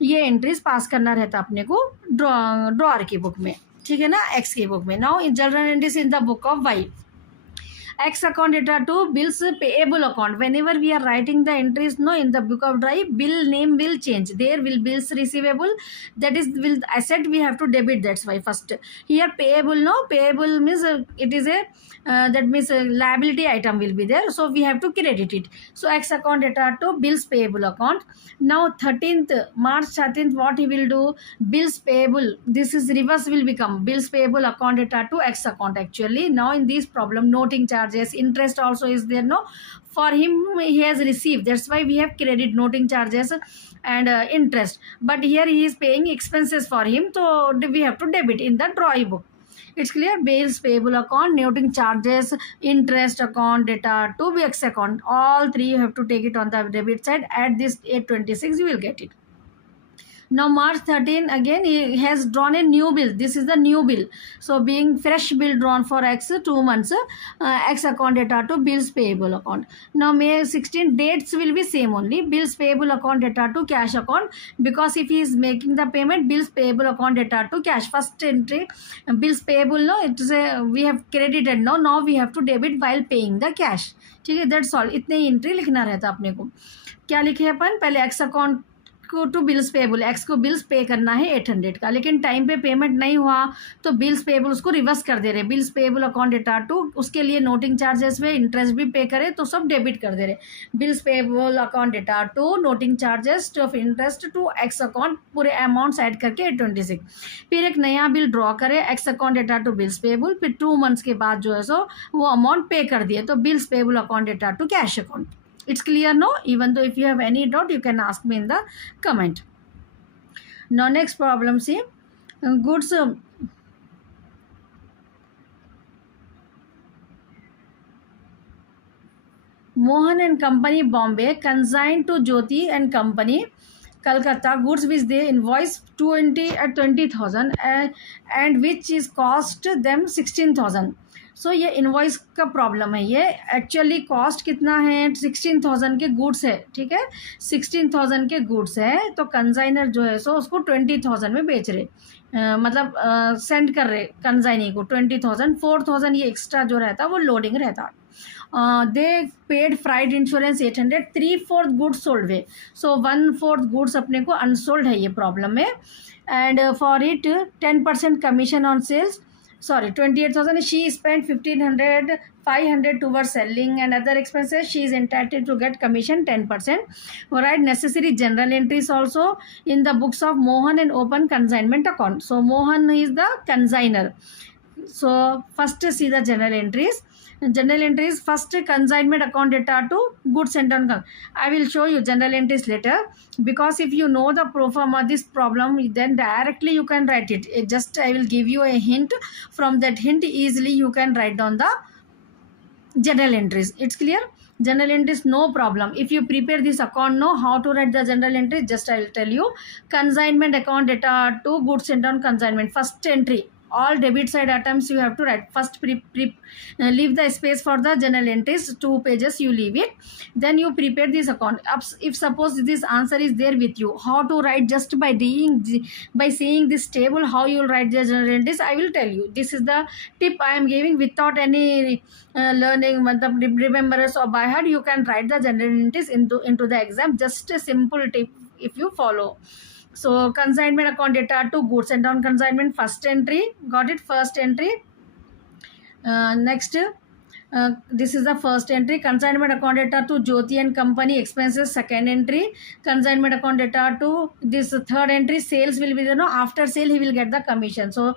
ये एंट्रीज पास करना रहता अपने को ड्रॉअर की बुक में, ठीक है ना, एक्स की बुक में. Now in journal entries in the book of Y, X account data to bills payable account. Whenever we are writing the entries, no, in the book of drive, bill name will change. There will bills receivable, that is will asset we have to debit. That's why first here payable, no, payable means it is a that means a liability item will be there. So we have to credit it. So X account data to bills payable account. Now 13th March 13th, what he will do? Bills payable. This is reverse will become bills payable account data to X account actually. Now in this problem, noting charges, interest also is there, no, for him he has received, that's why we have credit noting charges and interest, but here he is paying expenses for him, so we have to debit in the drawing book. It's clear. Bills payable account, noting charges, interest account data to X account, all three you have to take it on the debit side. At this 826 you will get it. Now March 13 again he has drawn a new bill. This is the new bill. So being fresh bill drawn for X 2 months, X account data to bills payable account. Now May 16 dates will be same only. Bills payable account data to cash account, because if he is making the payment, bills payable account data to cash. First entry bills payable, no, it is a we have credited, no, now we have to debit while paying the cash. ठीक है, that's all. इतने ही entry लिखना रहता अपने को. क्या लिखे अपन, पहले एक्स अकाउंट को टू बिल्स पेबल, एक्स को बिल्स पे करना है 800 का, लेकिन टाइम पे पेमेंट नहीं हुआ तो बिल्स पेबल उसको रिवर्स कर दे रहे. Bills payable account data to, उसके लिए नोटिंग चार्जेस में इंटरेस्ट भी पे करे तो सब डेबिट कर दे रहे. Bills payable account data to noting charges of interest to X account, पूरे अमाउंट्स ऐड करके 826. फिर एक नया बिल ड्रॉ करे, X account data to bills payable, फिर 2 months के बाद जो है सो वो अमाउंट पे कर दिए, तो bills payable account data to cash account. It's clear, no? Even though if you have any doubt, you can ask me in the comment. Now next problem, see, goods Mohan and Company Bombay consigned to Jyoti and Company Calcutta goods which they invoice 20,000 and which is cost them 16,000. सो ये invoice का problem है. ये actually cost कितना है, 16,000 के goods है, ठीक है, 16,000 के गुड्स है. तो कंसाइनर जो है सो उसको 20,000 में बेच रहे, मतलब सेंड कर रहे कंसाइनी को 20,000. 4,000 ये एक्स्ट्रा जो रहता वो लोडिंग रहता. They paid freight insurance 800, 3/4 goods sold way. So 1/4 goods अपने को अनसोल्ड है, ये प्रॉब्लम है. And for it 10% commission on sales sorry, 28,000. She spent 1,500, 500 towards selling and other expenses. She is entitled to get commission 10%. Alright, necessary general entries also in the books of Mohan and open consignment account. So Mohan is the consigner. So first see the general entries. General entries, first consignment account data to goods sent on. I will show you general entries later, because if you know the pro forma this problem, then directly you can write it. Just I will give you a hint. From that hint easily you can write down the general entries. It's clear? General entries, no problem. If you prepare this account, know how to write the general entries. Just I will tell you. Consignment account data to goods sent on consignment. First entry, all debit side items you have to write. First leave the space for the general entries, 2 pages you leave it. Then you prepare this account. If suppose this answer is there with you, how to write, just by seeing this table, how you will write the general entries, I will tell you. This is the tip I am giving. Without any learning, remembrance or by heart, you can write the general entries into the exam. Just a simple tip if you follow. So consignment account data to goods sent on consignment, first entry. Got it? First entry. Next, this is the first entry. Consignment account data to Jyoti and company expenses, second entry. Consignment account data to this third entry. Sales will be there. No, after sale he will get the commission. So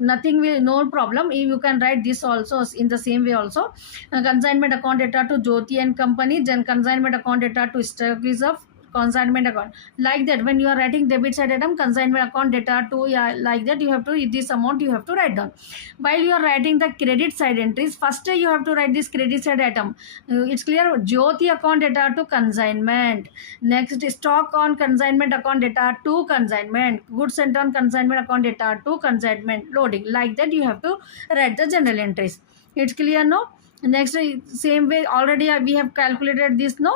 nothing will, no problem. You can write this also in the same way also. Consignment account data to Jyoti and company, then consignment account data to stock reserve, consignment account, like that. When you are writing debit side item, consignment account data to, yeah, like that, you have to, this amount you have to write down. While you are writing the credit side entries, first you have to write this credit side item. It's clear? Jyoti account data to consignment. Next, stock on consignment account data to consignment, goods sent on consignment account data to consignment, loading, like that you have to write the general entries. It's clear? No? Next, same way, already we have calculated this. No,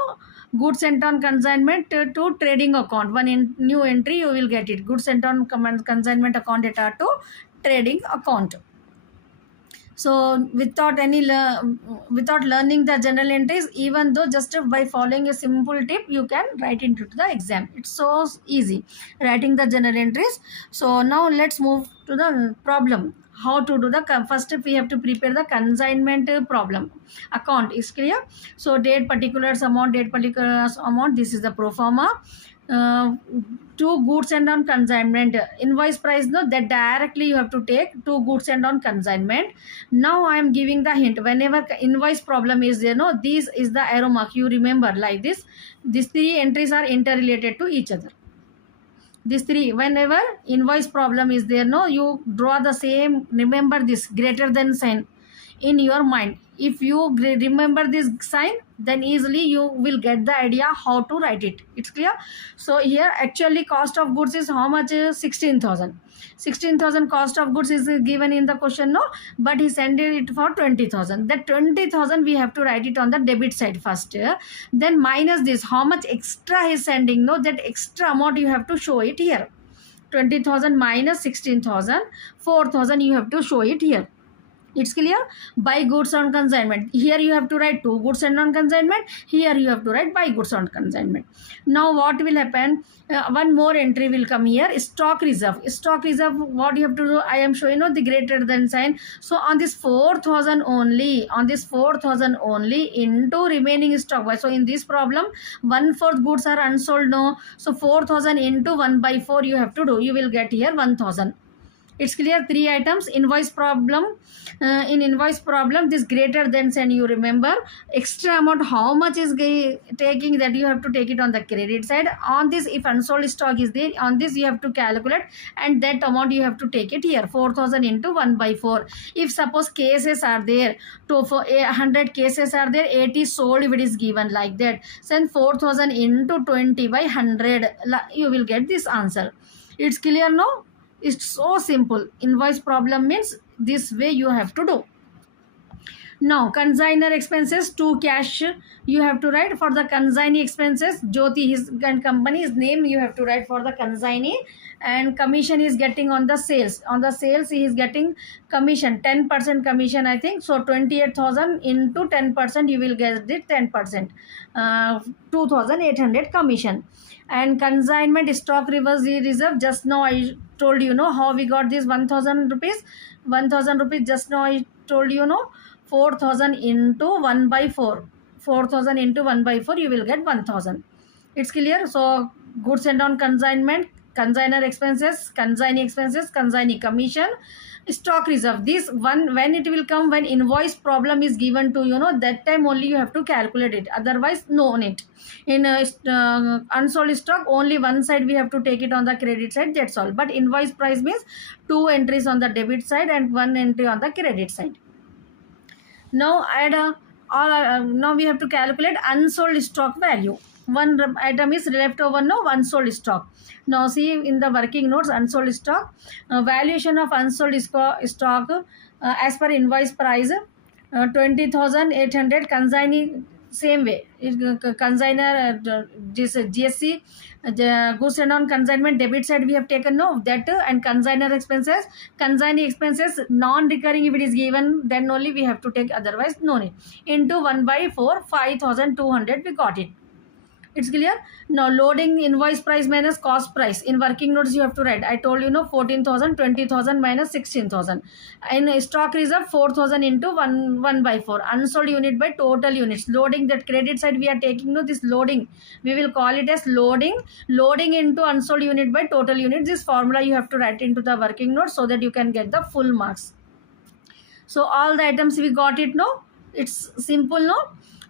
goods sent on consignment to trading account. One new entry you will get it. Goods sent on consignment account data to trading account. So without learning the general entries, even though just by following a simple tip, you can write into the exam. It's so easy writing the general entries. So now let's move to the problem. How to do the first step? We have to prepare the consignment problem account. Is clear? So date particulars amount, date particulars amount. This is the pro forma. To goods and on consignment, invoice price, no, that directly you have to take to goods and on consignment. Now I am giving the hint. Whenever invoice problem is there, no, this is the arrow mark. You remember like this. These 3 entries are interrelated to each other. These 3, whenever invoice problem is there, no, you draw the same, remember this greater than sign in your mind. If you remember this sign, then easily you will get the idea how to write it. It's clear? So here actually cost of goods is how much? 16,000. 16,000 cost of goods is given in the question, no, but he sent it for 20,000. That 20,000 we have to write it on the debit side first. Then minus this, how much extra he is sending, no, that extra amount you have to show it here. 20,000 minus 16,000, 4,000 you have to show it here. It's clear? Buy goods on consignment. Here you have to write to goods and on consignment. Here you have to write buy goods on consignment. Now what will happen? One more entry will come here. Stock reserve. Stock reserve, what you have to do? I am showing the greater than sign. So on this 4,000 only, into remaining stock. So in this problem, 1/4 goods are unsold. No. So 4,000 into 1/4 you have to do. You will get here 1,000. It's clear? 3 items. Invoice problem. In invoice problem, this greater than sign, you remember extra amount how much is taking, that you have to take it on the credit side. On this, if unsold stock is there, on this you have to calculate, and that amount you have to take it here, 4,000 into 1/4. If suppose cases are there, for 100 cases are there, 80 sold if it is given like that, send 4,000 into 20/100, you will get this answer. It's clear? No? It's so simple. Invoice problem means this way you have to do. Now consignor expenses to cash you have to write. For the consignee expenses, Jyoti, his company's name you have to write for the consignee, and commission is getting on the sales. On the sales he is getting commission, 10% commission I think. So 28,000 into 10% you will get it 10%, 2,800 commission. And consignment stock reserve, just now I told you know how we got this 1000 rupees. 1000 rupees just now I told you know 4000 into 1 by 4. 4000 into 1 by 4 you will get 1000. It's clear. So goods and on consignment, consigner expenses, consignee commission, stock reserve. This one when it will come, when invoice problem is given to you know, that time only you have to calculate it, otherwise no need. In unsold stock only one side we have to take it on the credit side, that's all. But invoice price means two entries on the debit side and one entry on the credit side. Now add now we have to calculate unsold stock value. One item is left over, no unsold stock. Now see in the working notes, unsold stock, valuation of unsold stock as per invoice price 20,800. Consignee same way, consigner this GSC goods and on consignment debit side we have taken no that, and consigner expenses, consignee expenses non-recurring if it is given then only we have to take, otherwise no need. Into 1 by 4, 5,200 we got it. It's clear. Now loading invoice price minus cost price. In working notes you have to write, I told you know 14,000, 20,000 minus 16,000. In stock reserve 4,000 into 1 by 4. Unsold unit by total units. Loading, that credit side we are taking no, this loading we will call it as loading. Loading into unsold unit by total units. This formula you have to write into the working notes so that you can get the full marks. So all the items we got it no, it's simple no.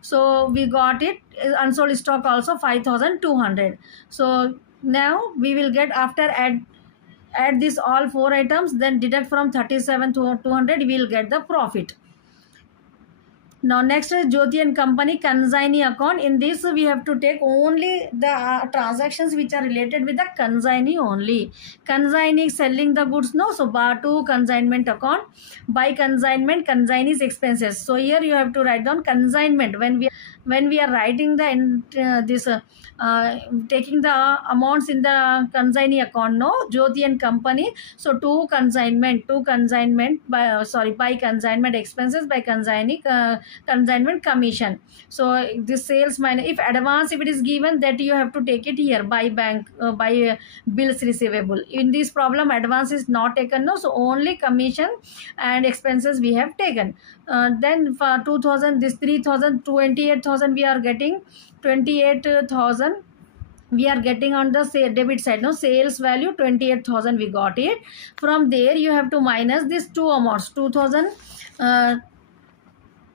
So we got it. Unsold stock also 5,200. So now we will get, after add this all four items, then deduct from 37 to 200, we will get the profit. Now next is Jyoti and Company consignee account. In this we have to take only the transactions which are related with the consignee only. Consignee selling the goods no, so bar to consignment account. By consignment, consignee's expenses. So here you have to write down consignment. When we are writing the taking the amounts in the consignee account no, Jyoti and Company, so to consignment by by consignment expenses, by consignee consignment commission. So this sales minus, if advance if it is given, that you have to take it here by bank by bills receivable. In this problem advance is not taken no, so only commission and expenses we have taken. Then for 2,000, this 3,000, 28,000 we are getting, 28,000 we are getting on the debit side no, sales value 28,000 we got it. From there you have to minus these two amounts, 2,000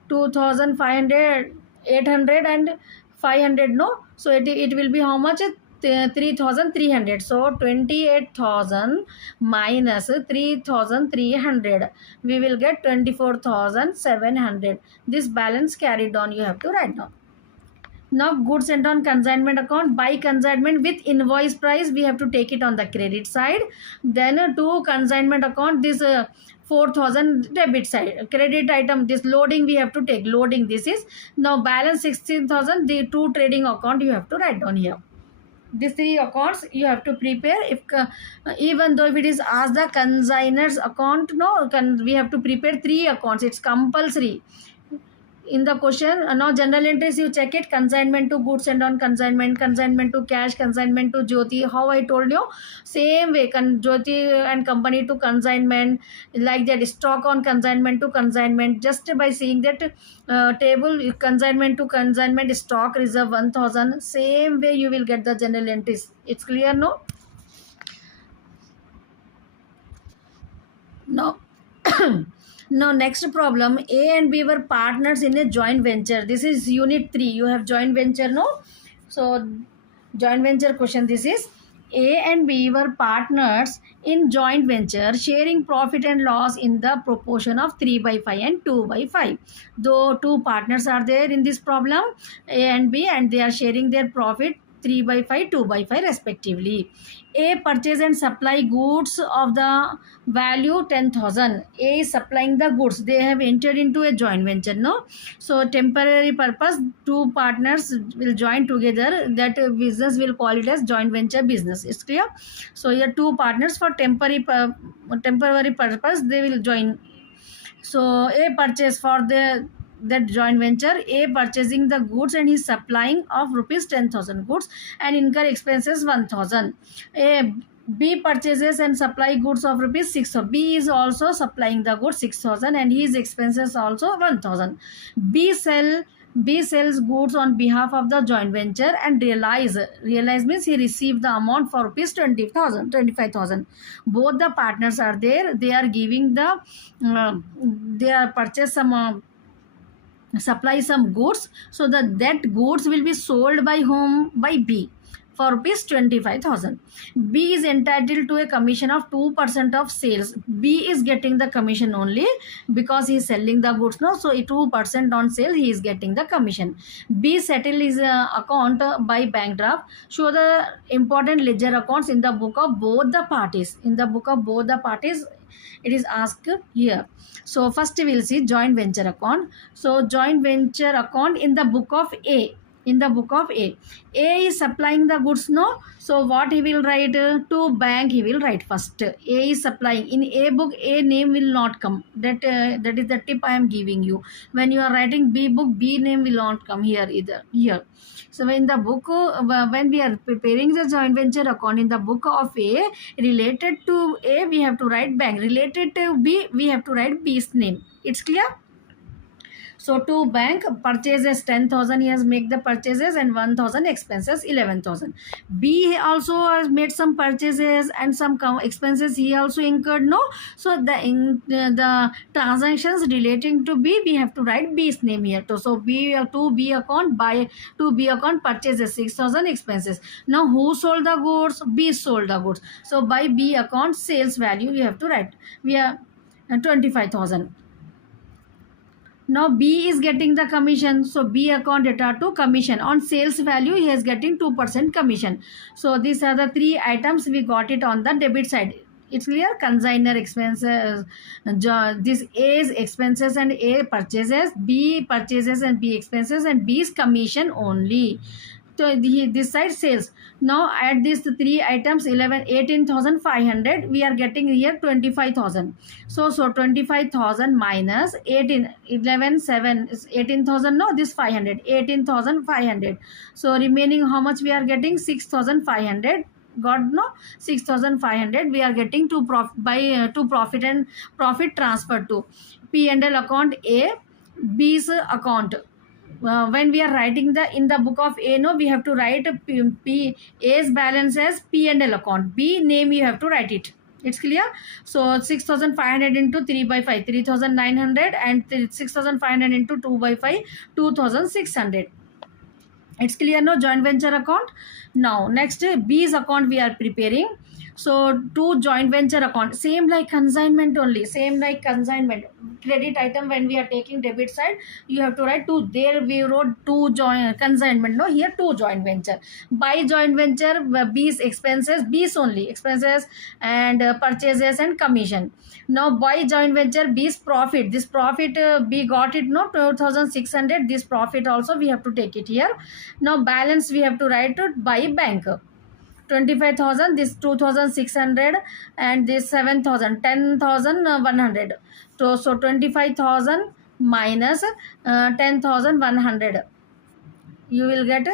2,500, 800 and 500 no. So it will be how much? 3,300. So 28,000 minus 3,300 we will get 24,700. This balance carried on you have to write down. Now goods sent on consignment account, by consignment with invoice price we have to take it on the credit side. Then to consignment account, this 4,000 debit side, credit item, this loading we have to take, loading this is. Now balance 16,000, the two trading account you have to write down here. These three accounts you have to prepare. If even though if it is as the consigner's account no, we have to prepare three accounts, it's compulsory. In the question now general entries you check it, consignment to goods and on consignment, consignment to cash, consignment to Jyoti, how I told you same way, Jyoti and Company to consignment, like that. Stock on consignment to consignment, just by seeing that table, consignment to consignment, stock reserve 1,000, same way you will get the general entries. It's clear no? No. Now next problem, A and B were partners in a joint venture. This is unit 3. You have joint venture no? So joint venture question, this is A and B were partners in joint venture sharing profit and loss in the proportion of 3 by 5 and 2 by 5. Though two partners are there in this problem, A and B, and they are sharing their profit 3 by 5, 2 by 5 respectively. A purchase and supply goods of the value 10,000. A is supplying the goods. They have entered into a joint venture no. So temporary purpose, two partners will join together. That business will call it as joint venture business. It's clear. So here two partners for temporary purpose they will join. So A purchase for that joint venture, A purchasing the goods and is supplying of rupees 10,000 goods and incur expenses 1,000. B purchases and supply goods of rupees 6,000. B is also supplying the goods 6,000 and his expenses also 1,000. B sell B sells goods on behalf of the joint venture and realize means he received the amount for rupees 20,000 25,000. Both the partners are there. They are giving the they are purchase some supply some goods, so that goods will be sold by whom? By B for rupees 25,000. B is entitled to a commission of 2% of sales. B is getting the commission only because he is selling the goods now, so 2% on sale he is getting the commission. B settle his account by bank draft. Show the important ledger accounts in the book of both the parties. In the book of both the parties it is asked here. So first we will see joint venture account. So joint venture account in the book of A. In the book of A is supplying the goods, no? So what he will write? To bank he will write first. A is supplying. In A book A name will not come. That is the tip I am giving you. When you are writing B book, B name will not come here either. Here. So in the book, when we are preparing the joint venture account in the book of A, related to A we have to write bank. Related to B we have to write B's name. It's clear? So to bank purchases 10,000 he has make the purchases and 1,000 expenses 11,000. B also has made some purchases and some expenses he also incurred, no? So the transactions relating to B we have to write B's name here too. So B to B account by to B account purchases 6,000 expenses. Now who sold the goods? B sold the goods. So by B account sales value we have to write. We are 25,000. Now B is getting the commission. So B account data to commission. On sales value he is getting 2% commission. So these are the three items we got it on the debit side. It's clear? Consignor expenses, this A's expenses and A purchases, B purchases and B expenses, and B's commission only. So this side sales. Now add these three items 18,500. We are getting here 25,000. So 25,000 minus 7 is 18,000. No, this 500. 18,500. So remaining how much we are getting? 6,500. Got no? 6,500 we are getting to profit and profit transfer to P&L account A, B's account. When we are writing in the book of A, no, we have to write A's balance as P&L account. B name you have to write it. It's clear? So 6,500 into 3 by 5, 3,900, and 6,500 into 2 by 5, 2,600. It's clear, no? Joint venture account. Now next B's account we are preparing. So to joint venture account, same like consignment only, same like consignment. Credit item when we are taking debit side, you have to write two. There we wrote two joint consignment, no, here two joint venture. By joint venture B's expenses, B's only expenses and purchases and commission. Now by joint venture B's profit, this profit B got it, no, 2,600. This profit also we have to take it here. Now balance we have to write it by bank. 25,000, this 2,600, and this 7,000, 10,100. So 25,000 minus 10,100. You will get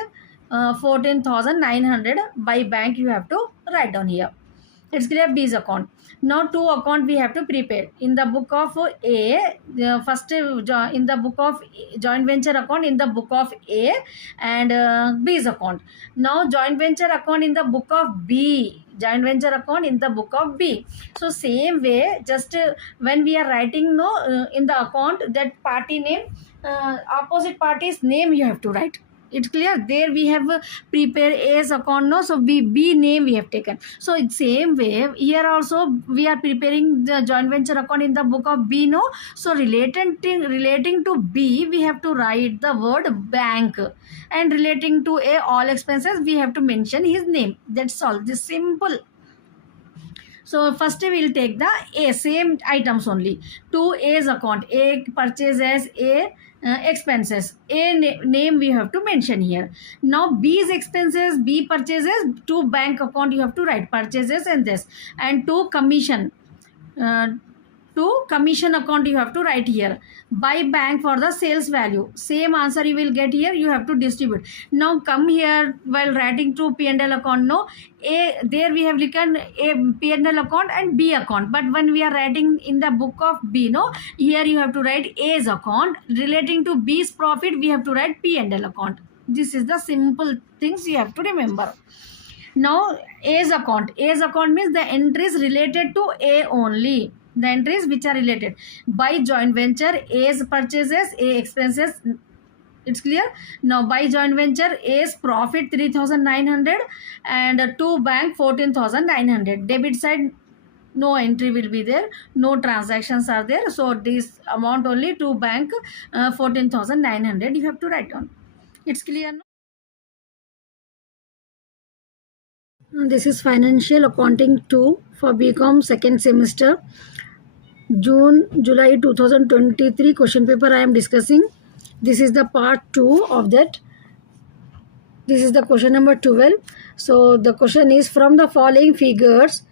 14,900. By bank you have to write down here. It's clear? B's account. Now two account we have to prepare. In the book of A, first in the book of joint venture account in the book of A and B's account. Now joint venture account in the book of B. Joint venture account in the book of B. So same way, just when we are writing in the account, that party name, opposite party's name you have to write. It's clear? There we have prepare A's account, no? So B name we have taken. So it's same way here also we are preparing the joint venture account in the book of B, no? So relating to B we have to write the word bank, and relating to A all expenses we have to mention his name. That's all. This simple. So first we will take the A, same items only. To A's account, A purchases, A expenses. A name we have to mention here. Now B's expenses, B purchases. To bank account you have to write purchases and this. And to commission. to commission account you have to write here. By bank for the sales value. Same answer you will get here, you have to distribute. Now come here while writing to P&L account. No, A, there we have written A P&L account and B account. But when we are writing in the book of B, no, here you have to write A's account. Relating to B's profit, we have to write P&L account. This is the simple things you have to remember. Now A's account. A's account means the entries related to A only. The entries which are related. By joint venture, A's purchases, A expenses. It's clear. Now by joint venture, A's profit 3,900 and to bank 14,900. Debit side, no entry will be there, no transactions are there. So this amount only to bank 14,900 you have to write on. It's clear, no? This is Financial Accounting 2 for bcom second semester. July 2023 question paper I am discussing. This is the part 2 of that. This is the question number 12. So the question is, from the following figures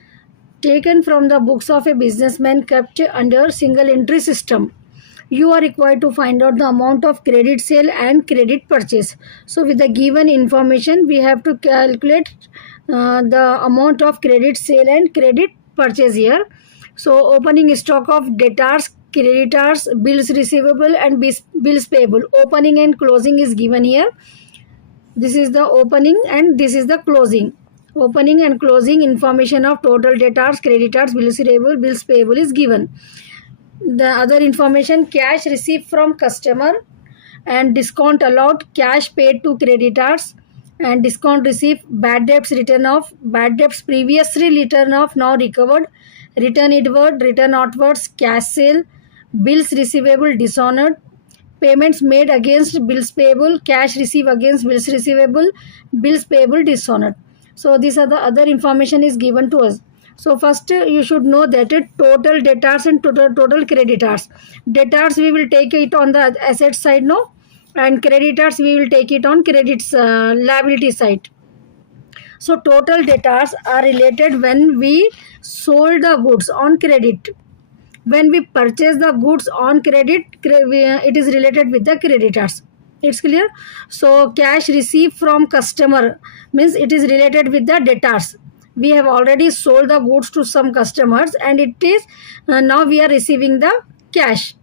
taken from the books of a businessman kept under single entry system, you are required to find out the amount of credit sale and credit purchase. So with the given information, we have to calculate the amount of credit sale and credit purchase here. So opening stock of debtors, creditors, bills receivable and bills payable. Opening and closing is given here. This is the opening and this is the closing. Opening and closing information of total debtors, creditors, bills receivable, bills payable is given. The other information, cash received from customer and discount allowed, cash paid to creditors and discount received, bad debts written off, bad debts previously written off now recovered, return inward, return outwards, cash sale, bills receivable dishonored, payments made against bills payable, cash received against bills receivable, bills payable dishonored. So these are the other information is given to us. So first you should know that total debtors and total creditors. Debtors we will take it on the asset side, no, and creditors we will take it on credits liability side. So total debtors are related when we sold the goods on credit. When we purchase the goods on credit, it is related with the creditors. It's clear. So cash received from customer means it is related with the debtors. We have already sold the goods to some customers and it is now we are receiving the cash.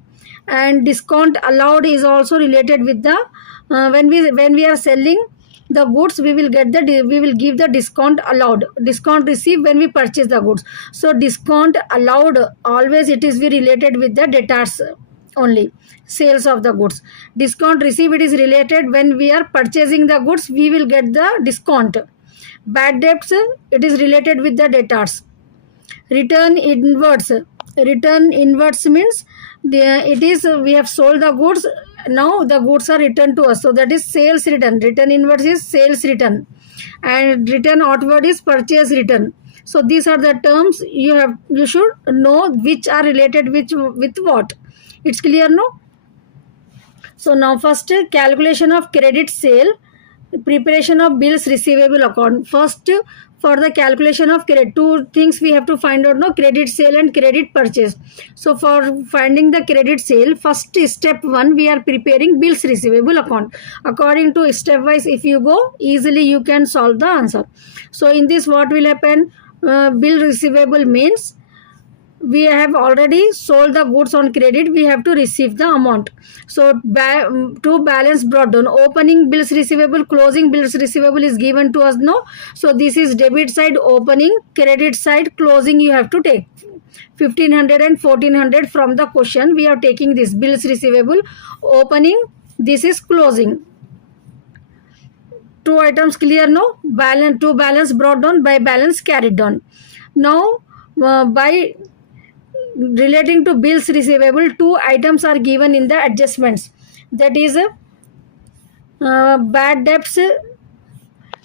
And discount allowed is also related with the when we are selling the goods, we will give the discount allowed. Discount received when we purchase the goods. So discount allowed always it is related with the debtors only, sales of the goods. Discount received, it is related when we are purchasing the goods, we will get the discount. Bad debts, it is related with the debtors. Return inwards. Return inwards means it is we have sold the goods, now the goods are returned to us. So that is sales return. Return inwards is sales return. And return outward is purchase return. So these are the terms you should know which are related with what. It's clear, no? So now first calculation of credit sale, preparation of bills receivable account. First for the calculation of credit, two things we have to find out, no, credit sale and credit purchase. So for finding the credit sale, first step 1 we are preparing bills receivable account. According to stepwise if you go, easily you can solve the answer. So in this what will happen, bill receivable means we have already sold the goods on credit, we have to receive the amount. So to balance brought down, opening bills receivable, closing bills receivable is given to us, no. So this is debit side opening, credit side closing you have to take. 1500 and 1400 from the question we are taking this bills receivable opening, this is closing. Two items clear, no? Balance brought down, by balance carried down. Now by relating to bills receivable, two items are given in the adjustments, that is bad debts,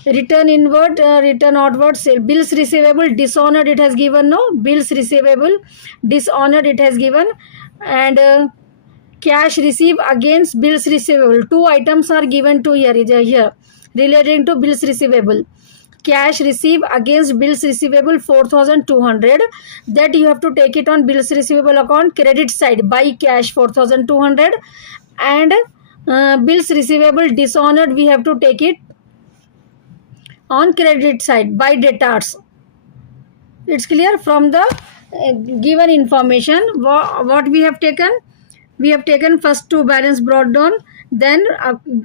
return inward, return outward sale. Bills receivable dishonored it has given, no, bills receivable dishonored it has given. And cash received against bills receivable, two items are given to here relating to bills receivable. cash received against bills receivable 4200, that you have to take it on bills receivable account credit side by cash 4200, and bills receivable dishonored we have to take it on credit side by debtors. It's clear from the given information what we have taken. We have taken first two balance brought down, then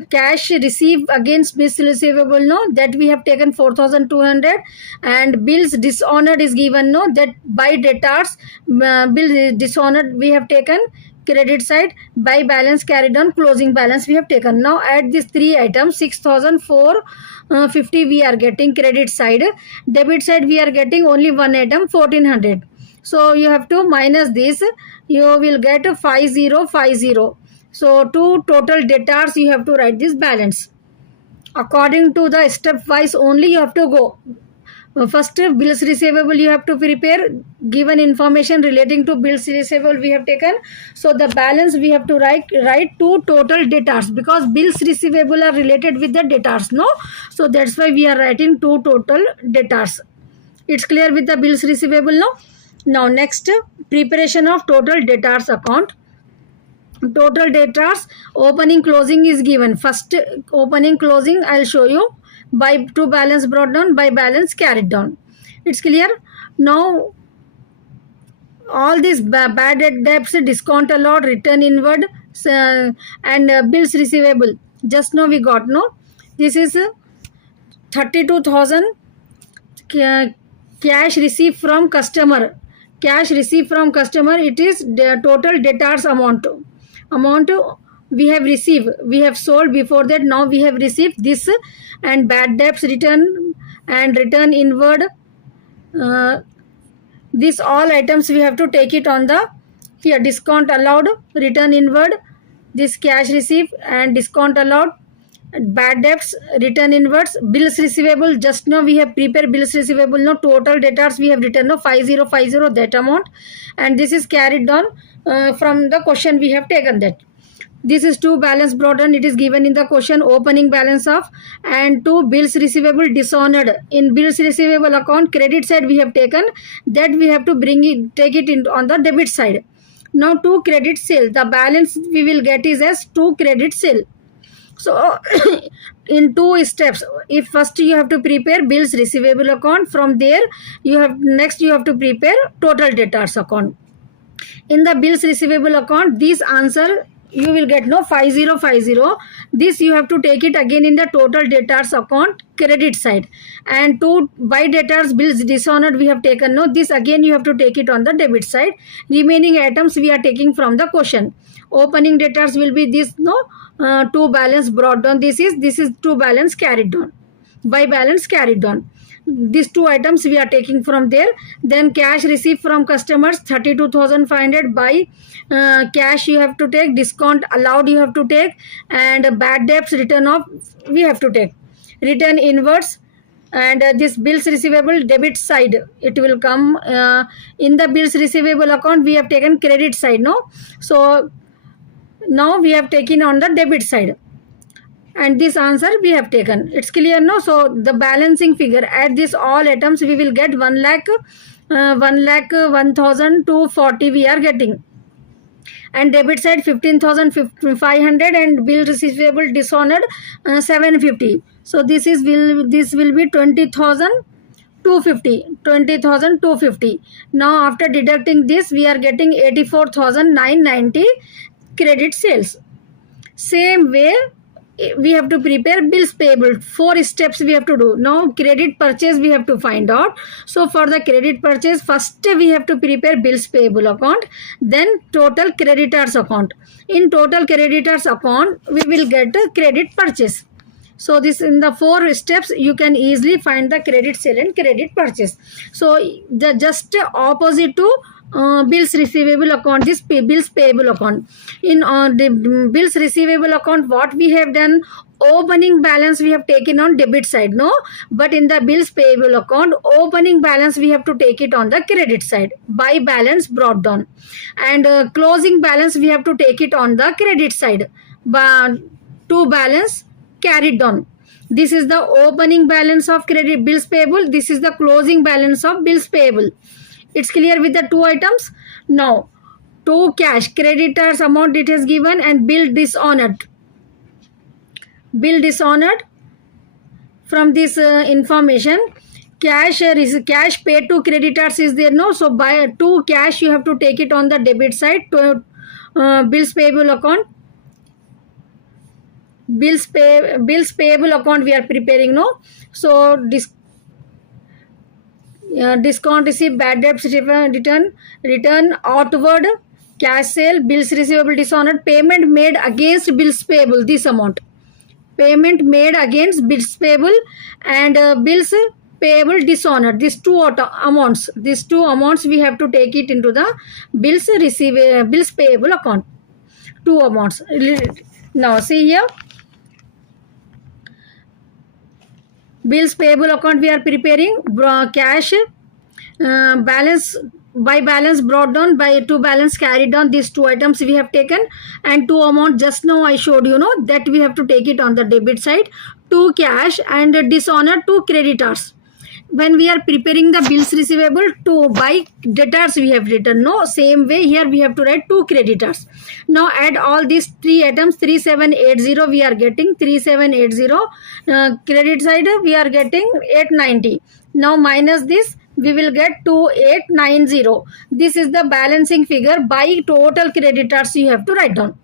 cash received against bills receivable, no, that we have taken 4200, and bills dishonored is given, no, that by debtors bill dishonored we have taken credit side by balance carried on closing balance we have taken. Now add these three items, 6450 we are getting credit side, debit side we are getting only one item 1400. So you have to minus this, you will get 5050. So to total debtors you have to write this balance according to the stepwise only you have to go. First bills receivable you have to prepare, given information relating to bills receivable we have taken, so the balance we have to write to total debtors, because bills receivable are related with the debtors, no, so that's why we are writing to total debtors. It's clear with the bills receivable, no? Now next, preparation of total debtors account. Total debtors opening closing is given. First opening closing I'll show you by to balance brought down by balance carried down. It's clear. Now all these bad debts, discount allowed, return inward, and bills receivable just now we got, no, this is 32,000 cash received from customer. Cash received from customer, it is the total debtors amount we have received, we have sold before that, now we have received this, and bad debts return and return inward, these all items we have to take it on the here, discount allowed, return inward, this cash received and discount allowed, bad debts, return inwards, bills receivable just now we have prepared bills receivable, no, total debtors we have written, no, 5050 that amount, and this is carried on from the question we have taken that. This is to balance brought down, it is given in the question, opening balance of, and to bills receivable dishonored. In bills receivable account credit side we have taken, that we have to bring it, take it in on the debit side. Now to credit sale, the balance we will get is as to credit sale. So in two steps, if first you have to prepare bills receivable account, from there you have next you have to prepare total debtors account. In the bills receivable account, this answer you will get, no, 5050, this you have to take it again in the total debtors account credit side, and to by debtors bills dishonored we have taken, no, this again you have to take it on the debit side. Remaining items we are taking from the question. Opening debtors will be this, no, to balance brought down, this is to balance carried down by balance carried down. These two items we are taking from there. Then cash received from customers 32,500 by cash you have to take, discount allowed you have to take, and bad debts return off we have to take, return inwards, and this bills receivable debit side it will come in the bills receivable account we have taken credit side, no, so now we have taken on the debit side, and this answer we have taken. It's clear, no? So the balancing figure at this all items we will get 1 lakh 1,240 we are getting, and debit side 15,500, and bill receivable dishonored 750. So this will be 20,250. Now after deducting this we are getting 84,990 credit sales. Same way we have to prepare bills payable. 4 steps we have to do. Now credit purchase we have to find out. So for the credit purchase, first we have to prepare bills payable account, then total creditors account. In total creditors account we will get a credit purchase. So this, in the 4 steps you can easily find the credit sale and credit purchase. So the just opposite to bills receivable account, this bills payable account. In the bills receivable account, what we have done, opening balance we have taken on debit side, no, but in the bills payable account, opening balance we have to take it on the credit side by balance brought down, and closing balance we have to take it on the credit side, but to balance carried down. This is the opening balance of credit bills payable. This is the closing balance of bills payable. It's clear with the two items. Now, to cash, creditors amount it is given and bill dishonored. Bill dishonored. From this information, cash cash paid to creditors is there, no? So by to cash you have to take it on the debit side. To bills payable account, bills payable account we are preparing, no? So discount receipt, bad debts return outward, cash sale, bills receivable dishonored, payment made against bills payable, this amount. Payment made against bills payable and bills payable dishonored. These two amounts we have to take it into the bills payable account. Two amounts. Now see here, bills payable account we are preparing. Cash balance by balance brought down, by to balance carried down. These two items we have taken, and two amount just now I showed you, know, that we have to take it on the debit side. To cash and dishonor to creditors. When we are preparing the bills receivable, to by debtors we have written, no, same way here we have to write to creditors. Now add all these three items. 3780 we are getting 3780, credit side we are getting 890. Now minus this, we will get 2890. This is the balancing figure by total creditors you have to write down.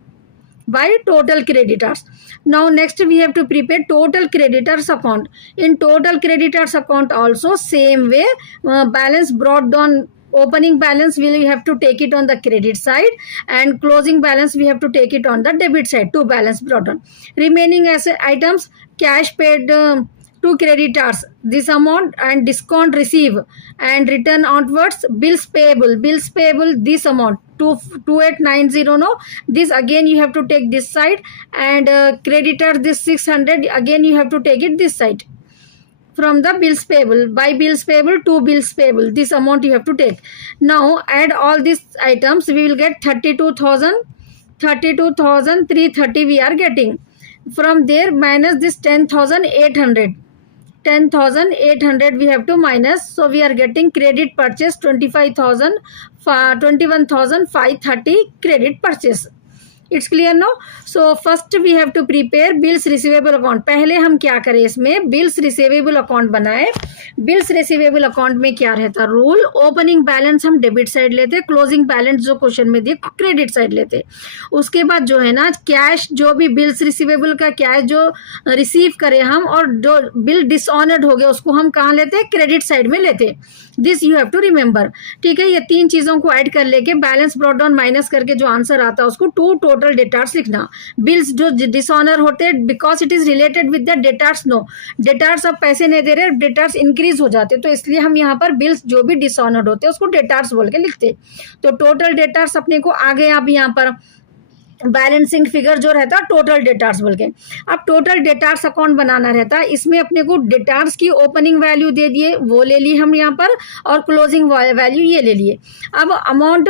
By total creditors. Now next we have to prepare total creditors account. In total creditors account also same way, balance brought down, opening balance we will have to take it on the credit side, and closing balance we have to take it on the debit side. To balance brought down. Remaining as items, cash paid to creditors, this amount, and discount receive and return outwards, bills payable this amount 2890, no, this again you have to take this side, and creditor this 600 again you have to take it this side. From the bills payable, by bills payable to bills payable, this amount you have to take. Now add all these items, we will get 32,330 we are getting. From there minus this 10,800 we have to minus. So we are getting credit purchase 21,530 credit purchase. It's clear now. So first we have to prepare bills receivable account. पहले हम क्या करें, इसमें bills receivable account बनाए. bills receivable account में क्या रहता rule, opening balance हम डेबिट साइड लेते, क्लोजिंग बैलेंस जो क्वेश्चन में दिए क्रेडिट साइड लेते. उसके बाद जो है ना, कैश जो भी बिल्स रिसीवेबल का कैश जो रिसीव करें हम, और जो बिल डिसऑनर्ड हो गया उसको हम कहाँ लेते, क्रेडिट साइड में लेते. This you have to remember. ठीक है, ये तीन चीजों को ऐड कर लेके बैलेंस ब्रॉट डाउन माइनस करके जो आंसर आता है उसको टू टोटल डेटार्स लिखना. बिल्स जो डिसऑनर होते हैं because it is related with the debtors, no debtors अब पैसे नहीं दे रहे, डेटार्स इंक्रीज हो जाते, तो इसलिए हम यहाँ पर बिल्स जो भी डिसऑनर्ड होते हैं उसको डेटार्स बोल के लिखते. तो टोटल डेटार्स अपने को आ गए. अब यहाँ पर बैलेंसिंग फिगर जो रहता है टोटल डेटार्स बोल के. अब टोटल डेटार्स अकाउंट बनाना रहता है. इसमें अपने को डेटार्स की ओपनिंग वैल्यू दे दिए, वो ले ली हम यहाँ पर, और क्लोजिंग वैल्यू ये ले लिए. अब अमाउंट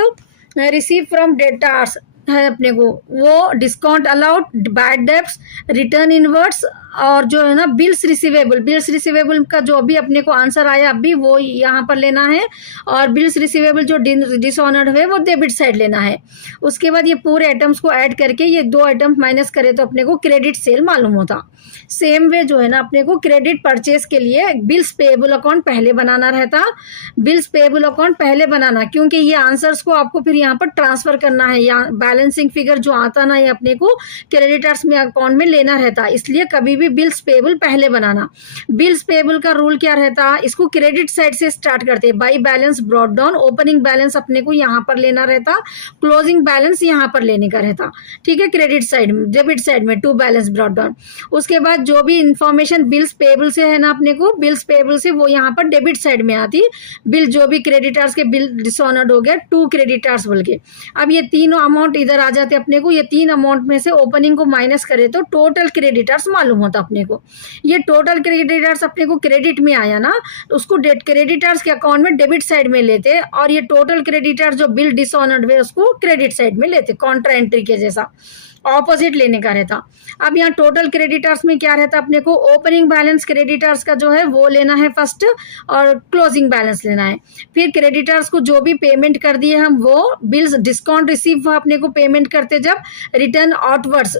रिसीव फ्रॉम डेटार्स है अपने को, वो discount allowed, bad debts, return inverts, और जो है ना बिल्स रिसीवेबल का जो अभी अपने को आंसर आया अभी वो यहाँ पर लेना है, और बिल्स रिसीवेबल जो डिसऑनर्ड है वो डेबिट साइड लेना है. उसके बाद ये पूरे आइटम्स को ऐड करके ये दो आइटम्स माइनस करे तो अपने को क्रेडिट सेल मालूम होता. सेम वे जो है ना अपने को क्रेडिट परचेज के लिए बिल्स पेएबल अकाउंट पहले बनाना रहता. बिल्स पेएबल अकाउंट पहले बनाना, क्योंकि ये आंसर्स को आपको फिर यहाँ पर ट्रांसफर करना है. यहाँ बैलेंसिंग फिगर जो आता ना ये अपने को क्रेडिटर्स में अकाउंट में लेना रहता, इसलिए कभी भी बिल्स पेएबल पहले बनाना. बिल्स पेएबल का रूल क्या रहता, इसको क्रेडिट साइड से स्टार्ट करते. By balance brought down, opening balance अपने को यहाँ पर लेना रहता, क्लोजिंग बैलेंस यहाँ पर लेने का रहता. ठीक है, क्रेडिट साइड में, डेबिट साइड में टू बैलेंस ब्रॉट डाउन. उसके बाद जो भी इंफॉर्मेशन बिल्स पेएबल से है ना अपने को, बिल्स पेएबल से वो यहाँ पर डेबिट साइड में आती. बिल जो भी क्रेडिटर्स के बिल डिसऑनर्ड हो गया टू क्रेडिटर्स बोल के. अब ये तीनों अमाउंट इधर आ जाते अपने को. ये तीन अमाउंट में से ओपनिंग को माइनस करे तो टोटल क्रेडिटर्स मालूम होता. अमाउंट अपने को। ये टोटल क्रेडिटर्स अपने को क्रेडिट में आया ना, तो उसको क्रेडिटर्स के अकाउंट में डेबिट साइड में लेते, और ये टोटल क्रेडिटर्स जो बिल डिसऑनर्ड हुए उसको क्रेडिट साइड में लेते, कॉन्ट्रा एंट्री के जैसा ऑपोजिट लेने का रहता। अब यहाँ टोटल क्रेडिटर्स में क्या रहता, अपने को ओपनिंग बैलेंस क्रेडिटर्स का जो है वो लेना है फर्स्ट, और क्लोजिंग बैलेंस लेना है। फिर क्रेडिटर्स को जो भी पेमेंट कर दिए हम, वो बिल्स डिस्काउंट रिसीव अपने को पेमेंट करते जब return outwards,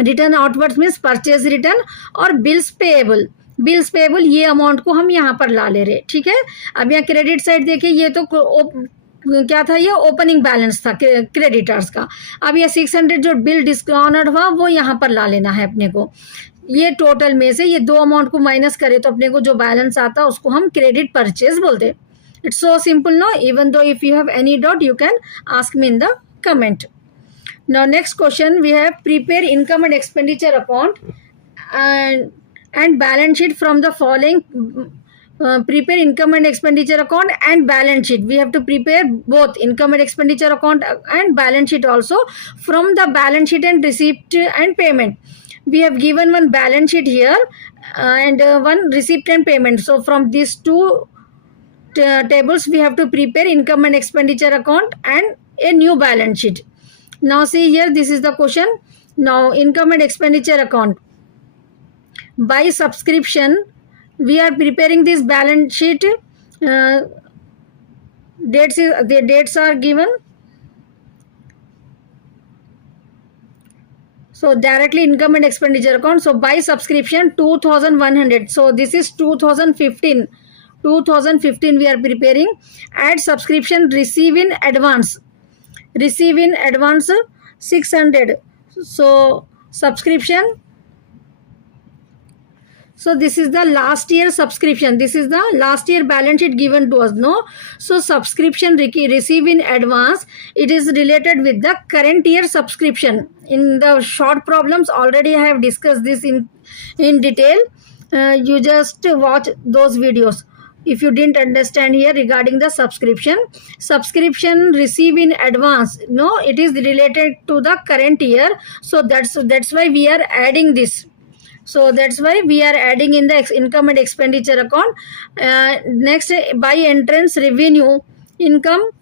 return outwards means purchase return और बिल्स पेएबल, बिल्स पेएबल ये अमाउंट को हम यहाँ पर ला ले रहे, ठीक है। अब यहाँ क्रेडिट साइड देखिए, ये तो क्या था, ये ओपनिंग बैलेंस था क्रेडिटर्स का। अब ये 600 जो बिल डिस्काउंटेड हुआ वो यहाँ पर ला लेना है अपने को। ये टोटल में से ये दो अमाउंट को माइनस करे तो अपने को जो बैलेंस आता है उसको हम क्रेडिट परचेज बोलते। It's so simple no, even though if you have any doubt you can ask me in the comment. Now next question we have prepare income and expenditure account and balance sheet from the following. Prepare income and expenditure account and balance sheet. We have to prepare both income and expenditure account and balance sheet also. From the balance sheet and receipt and payment, we have given one balance sheet here and one receipt and payment. So from these two tables we have to prepare income and expenditure account and a new balance sheet. Now see here, this is the question. Now income and expenditure account. By subscription, we are preparing this balance sheet. The dates are given. So directly income and expenditure account. So by subscription 2100. So this is 2015. 2015 we are preparing. Add subscription receive in advance. Receive in advance 600. So subscription. So this is the last year subscription. This is the last year balance sheet given to us. No. So subscription receive in advance. It is related with the current year subscription. In the short problems already I have discussed this in detail. You just watch those videos. If you didn't understand here regarding the subscription receive in advance, no, it is related to the current year. So that's why we are adding this. So that's why we are adding in the income and expenditure account. Next, by entrance revenue, income,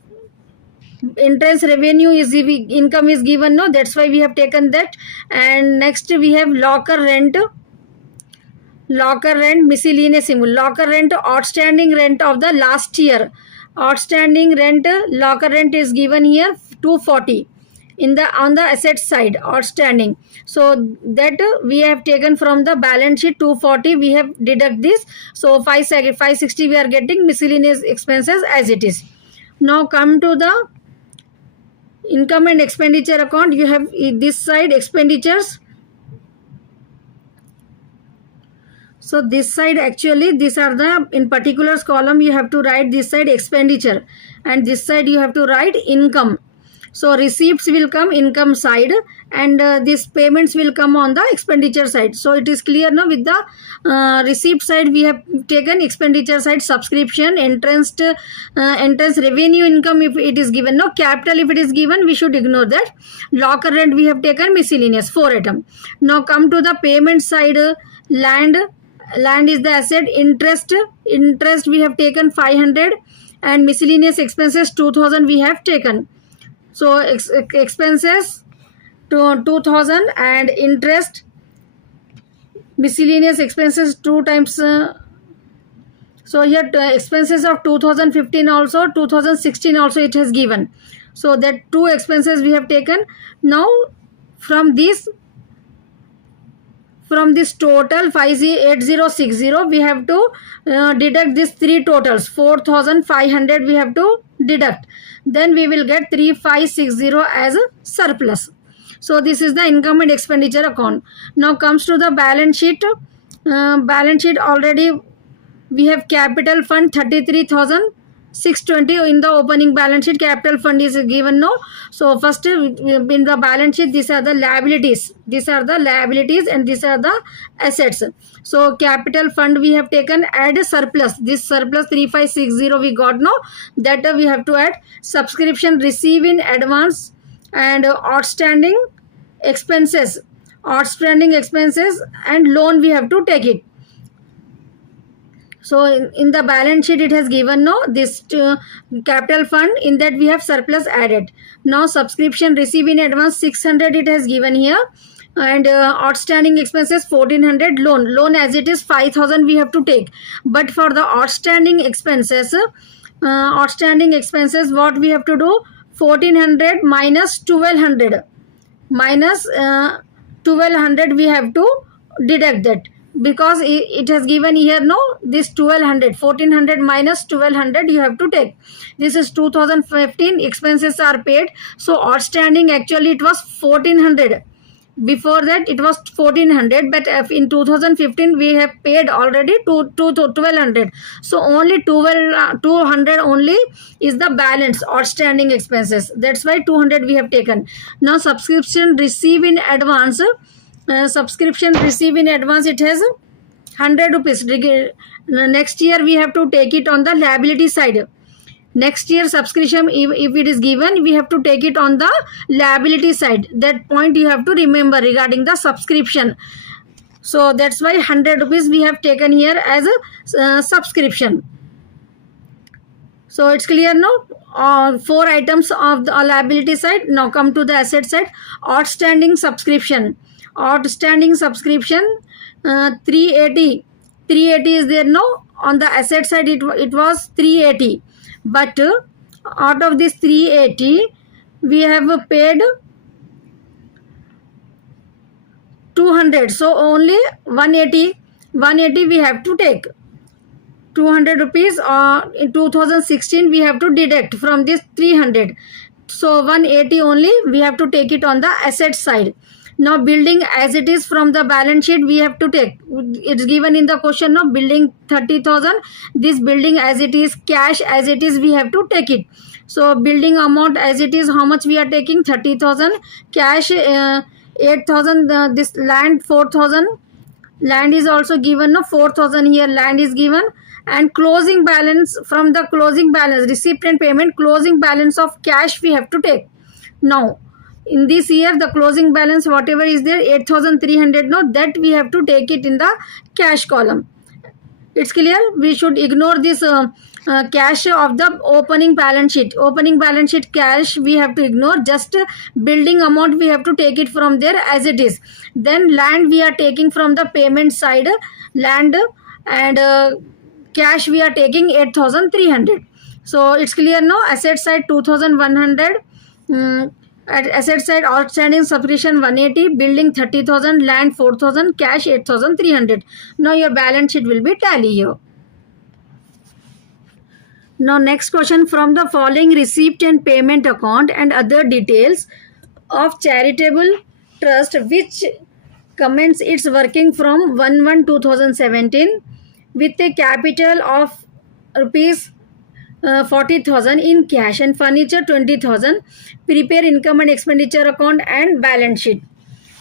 entrance revenue is income is given. No, that's why we have taken that. And next we have locker rent. Locker rent, miscellaneous locker rent, outstanding rent of the last year. Outstanding rent, locker rent is given here 240 in the on the asset side, outstanding. So that we have taken from the balance sheet 240. We have deduct this. So 560 we are getting miscellaneous expenses as it is. Now come to the income and expenditure account. You have this side expenditures. So this side actually these are the in particulars column you have to write this side expenditure and this side you have to write income. So receipts will come income side and these payments will come on the expenditure side. So it is clear now. With the receipt side we have taken expenditure side subscription, entrance revenue, income if it is given. No, capital if it is given we should ignore that. Locker rent we have taken miscellaneous 4 item. Now come to the payment side. Land is the asset. Interest we have taken 500 and miscellaneous expenses 2000 we have taken. So expenses to 2000 and interest miscellaneous expenses 2 times. So here expenses of 2015 also 2016 also it has given. So that 2 expenses we have taken. Now from this total 8060 we have to deduct these 3 totals. 4500 we have to deduct. Then we will get 3560 as a surplus. So this is the income and expenditure account. Now comes to the balance sheet. Balance sheet already we have capital fund 33,620 in the opening balance sheet. Capital fund is given. No. So first in the balance sheet these are the liabilities. These are the liabilities and these are the assets. So capital fund we have taken, add surplus. This surplus 3560 we got. No, that we have to add. Subscription receive in advance and outstanding expenses outstanding expenses and loan we have to take it. So in the balance sheet it has given no this capital fund, in that we have surplus added. Now subscription receive in advance 600 it has given here, and outstanding expenses 1400, loan as it is 5000 we have to take. But for the outstanding expenses what we have to do, 1400 minus 1200, minus 1200 we have to deduct that, because it has given here no this 1200, 1400 minus 1200 you have to take. This is 2015 expenses are paid, so outstanding actually it was 1400. Before that it was 1400, but in 2015 we have paid already to 1200, so only 200 only is the balance outstanding expenses. That's why 200 we have taken. Now subscription receive in advance, it has 100 rupees. Next year we have to take it on the liability side. Next year subscription, if it is given, we have to take it on the liability side. That point you have to remember regarding the subscription. So that's why 100 rupees we have taken here as a subscription. So it's clear now. 4 items of the liability side. Now come to the asset side. Outstanding subscription. 380. 380 is there, no? On the asset side it was 380. But out of this 380 we have paid 200, so only 180 we have to take. 200 rupees in 2016 we have to deduct from this 300, so 180 only we have to take it on the asset side. Now building as it is from the balance sheet we have to take. It's given in the question, no, building 30,000. This building as it is, cash as it is, we have to take it. So building amount as it is, how much we are taking? 30,000. Cash 8,000. This land 4,000. Land is also given, no, 4,000 here land is given. And closing balance, from the closing balance, receipt and payment, closing balance of cash we have to take. Now in this year the closing balance whatever is there 8,300, no, that we have to take it in the cash column. It's clear. We should ignore this cash of the opening balance sheet. Opening balance sheet cash we have to ignore. Just building amount we have to take it from there as it is. Then land we are taking from the payment side, land, and cash we are taking 8,300. So it's clear, no? Asset side 2,100. At asset side outstanding subscription 180, building 30,000, land 4,000, cash 8,300. Now your balance sheet will be tally here. Now next question, from the following receipt and payment account and other details of charitable trust which commence its working from 1/1/2017 with a capital of rupees 40,000 in cash and furniture 20,000, prepare income and expenditure account and balance sheet.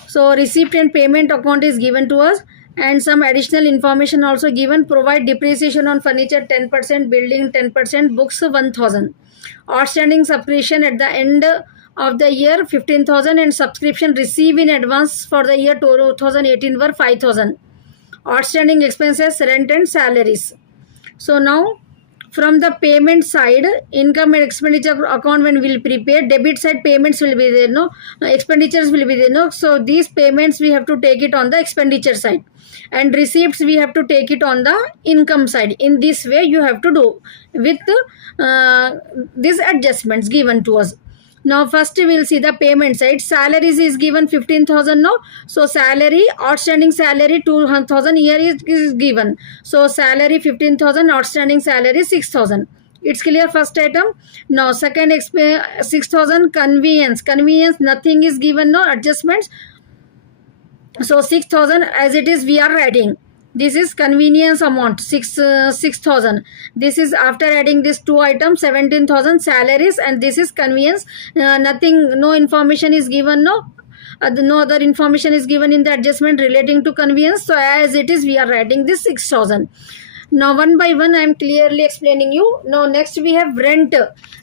So receipt and payment account is given to us, and some additional information also given. Provide depreciation on furniture 10%, building 10%, books 1,000. Outstanding subscription at the end of the year 15,000, and subscription receive in advance for the year 2018 were 5,000. Outstanding expenses, rent and salaries. So now from the payment side, income and expenditure account when we'll prepare, debit side payments will be there, no, expenditures will be there, no. So these payments we have to take it on the expenditure side, and receipts we have to take it on the income side. In this way you have to do with these adjustments given to us. Now first we will see the payment side. Salaries is given 15,000, no. So salary, outstanding salary 2,000 here is given. So salary 15,000, outstanding salary 6,000. It's clear, first item. Now second 6,000 convenience. Convenience nothing is given, no adjustments. So 6,000 as it is we are writing. This is convenience amount 6,000. This is after adding these two items 17,000 salaries, and this is convenience. Nothing, no information is given, no. No other information is given in the adjustment relating to convenience. So as it is we are writing this 6,000. Now one by one I am clearly explaining you. Now next we have rent.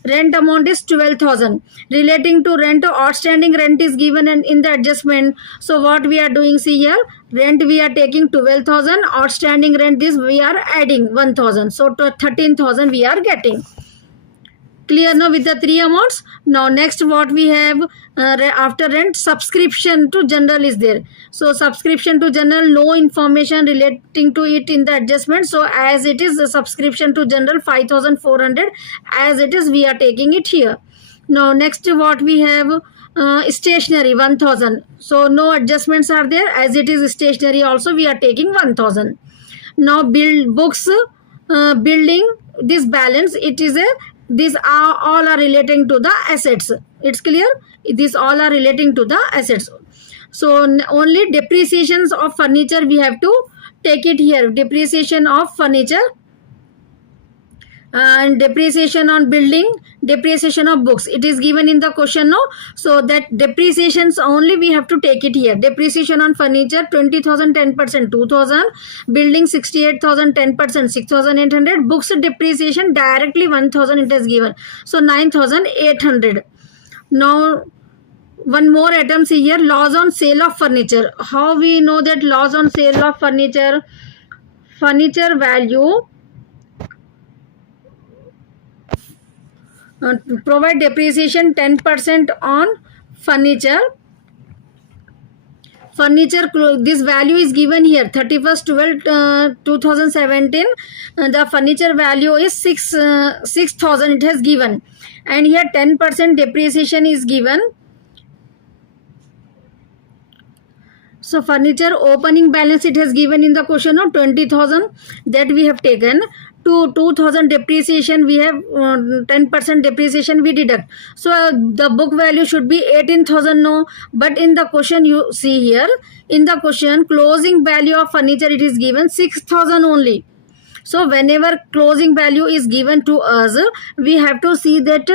Rent amount is 12,000. Relating to rent, outstanding rent is given in the adjustment. So what we are doing, see here, rent we are taking 12,000, outstanding rent is we are adding 1,000. So to 13,000 we are getting. Clear now with the three amounts. Now next what we have, after rent, subscription to general is there. So subscription to general, no information relating to it in the adjustment. So as it is, the subscription to general 5,400 as it is, we are taking it here. Now next what we have, stationery 1,000. So no adjustments are there, as it is stationery also we are taking 1,000. Now build books, building, this balance, it is a, these are all are relating to the assets. It's clear, these all are relating to the assets. So only depreciations of furniture we have to take it here. Depreciation of furniture and depreciation on building, depreciation of books, it is given in the question, no? So that depreciations only we have to take it here. Depreciation on furniture 20,000, 10%, 2,000. Building 68,000, 10%, 6,800. Books depreciation directly 1,000 it is given, so 9,800. Now one more item, see here, loss on sale of furniture. How we know that loss on sale of furniture? Furniture value, provide depreciation 10% on furniture. Furniture, this value is given here 31st 12 2017. The furniture value is 6,000 it has given, and here 10% depreciation is given. So furniture opening balance it has given in the question of 20,000, that we have taken. To 2,000 depreciation we have 10% depreciation we deduct. So the book value should be 18,000, no? But in the question you see here, in the question closing value of furniture it is given 6,000 only. So whenever closing value is given to us, we have to see that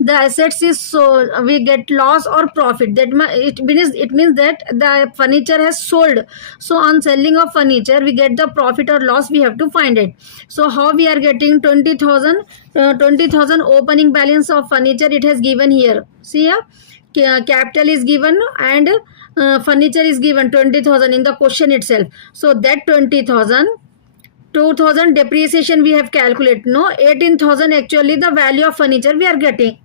the assets is, so we get loss or profit. That it means that the furniture has sold. So on selling of furniture we get the profit or loss, we have to find it. So how we are getting 20,000? 20,000 opening balance of furniture it has given here. See here, capital is given and furniture is given 20,000 in the question itself. So that 20,000, 2,000 depreciation we have calculated, no? 18,000 actually the value of furniture we are getting,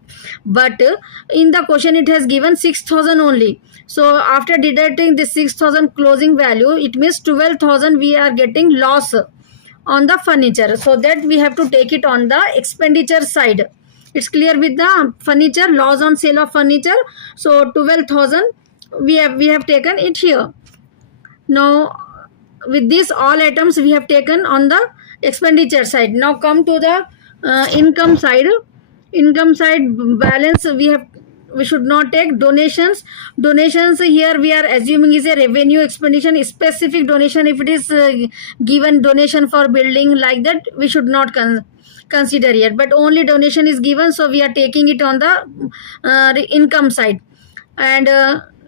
but in the question it has given 6,000 only. So after deducting this 6,000 closing value, it means 12,000 we are getting loss on the furniture. So that we have to take it on the expenditure side. It's clear with the furniture, loss on sale of furniture. So 12,000 we have taken it here. Now with these all items we have taken on the expenditure side. Now come to the income side. Income side balance we should not take. Donations here we are assuming is a revenue expenditure, specific donation. If it is given donation for building like that, we should not consider here, but only donation is given, so we are taking it on the income side. And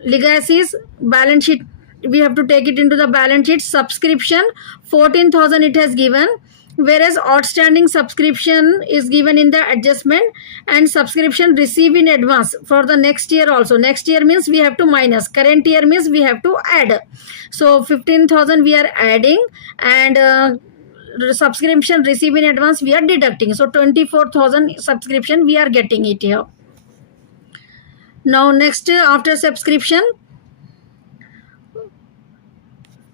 legacies, balance sheet, we have to take it into the balance sheet. Subscription 14,000 it has given, whereas outstanding subscription is given in the adjustment, and subscription received in advance for the next year also. Next year means we have to minus, current year means we have to add. So 15,000 we are adding, and subscription received in advance we are deducting. So 24,000 subscription we are getting it here. Now next, after subscription,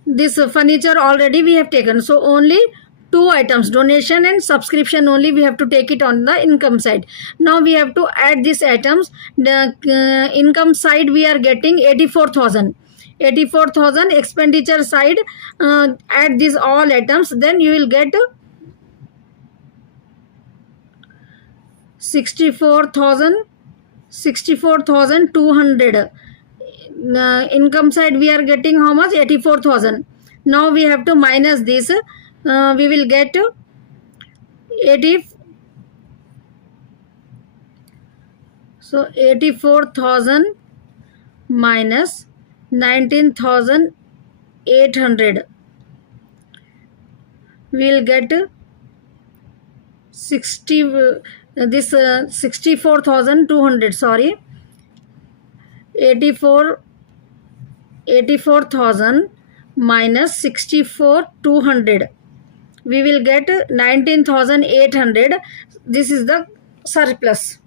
this furniture already we have taken, so only two items, donation and subscription only we have to take it on the income side. Now we have to add these items. The income side we are getting 84,000. 84,000 expenditure side, add these all items, then you will get 64,200. Income side we are getting how much? 84,000. Now we have to minus this. We will get 80. So 84,000 minus 19,800. We will get 60 this 64,200, sorry, 84 84,000 minus 64,200, we will get 19,800. This is the surplus.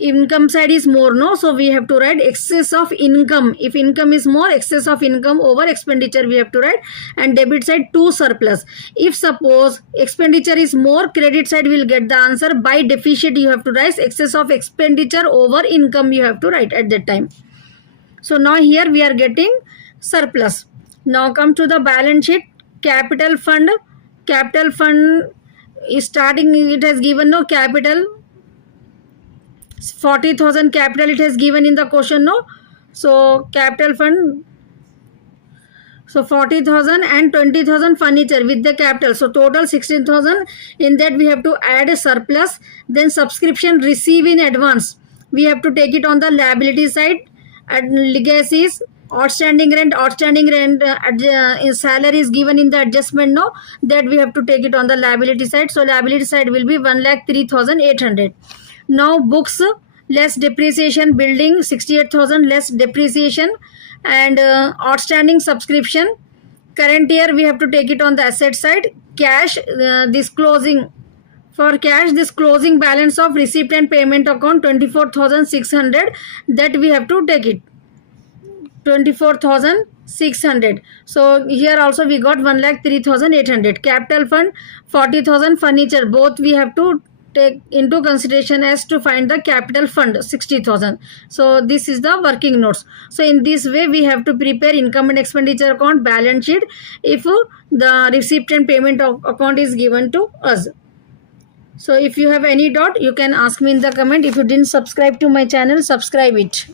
Income side is more, no, so we have to write excess of income. If income is more, excess of income over expenditure we have to write, and debit side 2 surplus. If suppose expenditure is more, credit side will get the answer. By deficit you have to write excess of expenditure over income, you have to write at that time. So now here we are getting surplus. Now come to the balance sheet. Capital fund. Capital fund is starting, it has given no capital, 40,000 capital it has given in the question, no. So capital fund, so 40,000 and 20,000 furniture with the capital, so total 16,000. In that we have to add a surplus. Then subscription receive in advance, we have to take it on the liability side. And legacies, outstanding rent salary is given in the adjustment, no, that we have to take it on the liability side. So liability side will be 1,03,800. Now books less depreciation, building 68,000 less depreciation, and outstanding subscription. Current year we have to take it on the asset side. Cash, this closing, for cash this closing balance of receipt and payment account 24,600, that we have to take it 24,600. So here also we got 1,03,800. Capital fund 40,000 furniture, both we have to take into consideration as to find the capital fund 60,000. So this is the working notes. So in this way we have to prepare income and expenditure account, balance sheet, if the receipt and payment account is given to us. So if you have any doubt, you can ask me in the comment. If you didn't subscribe to my channel, subscribe it.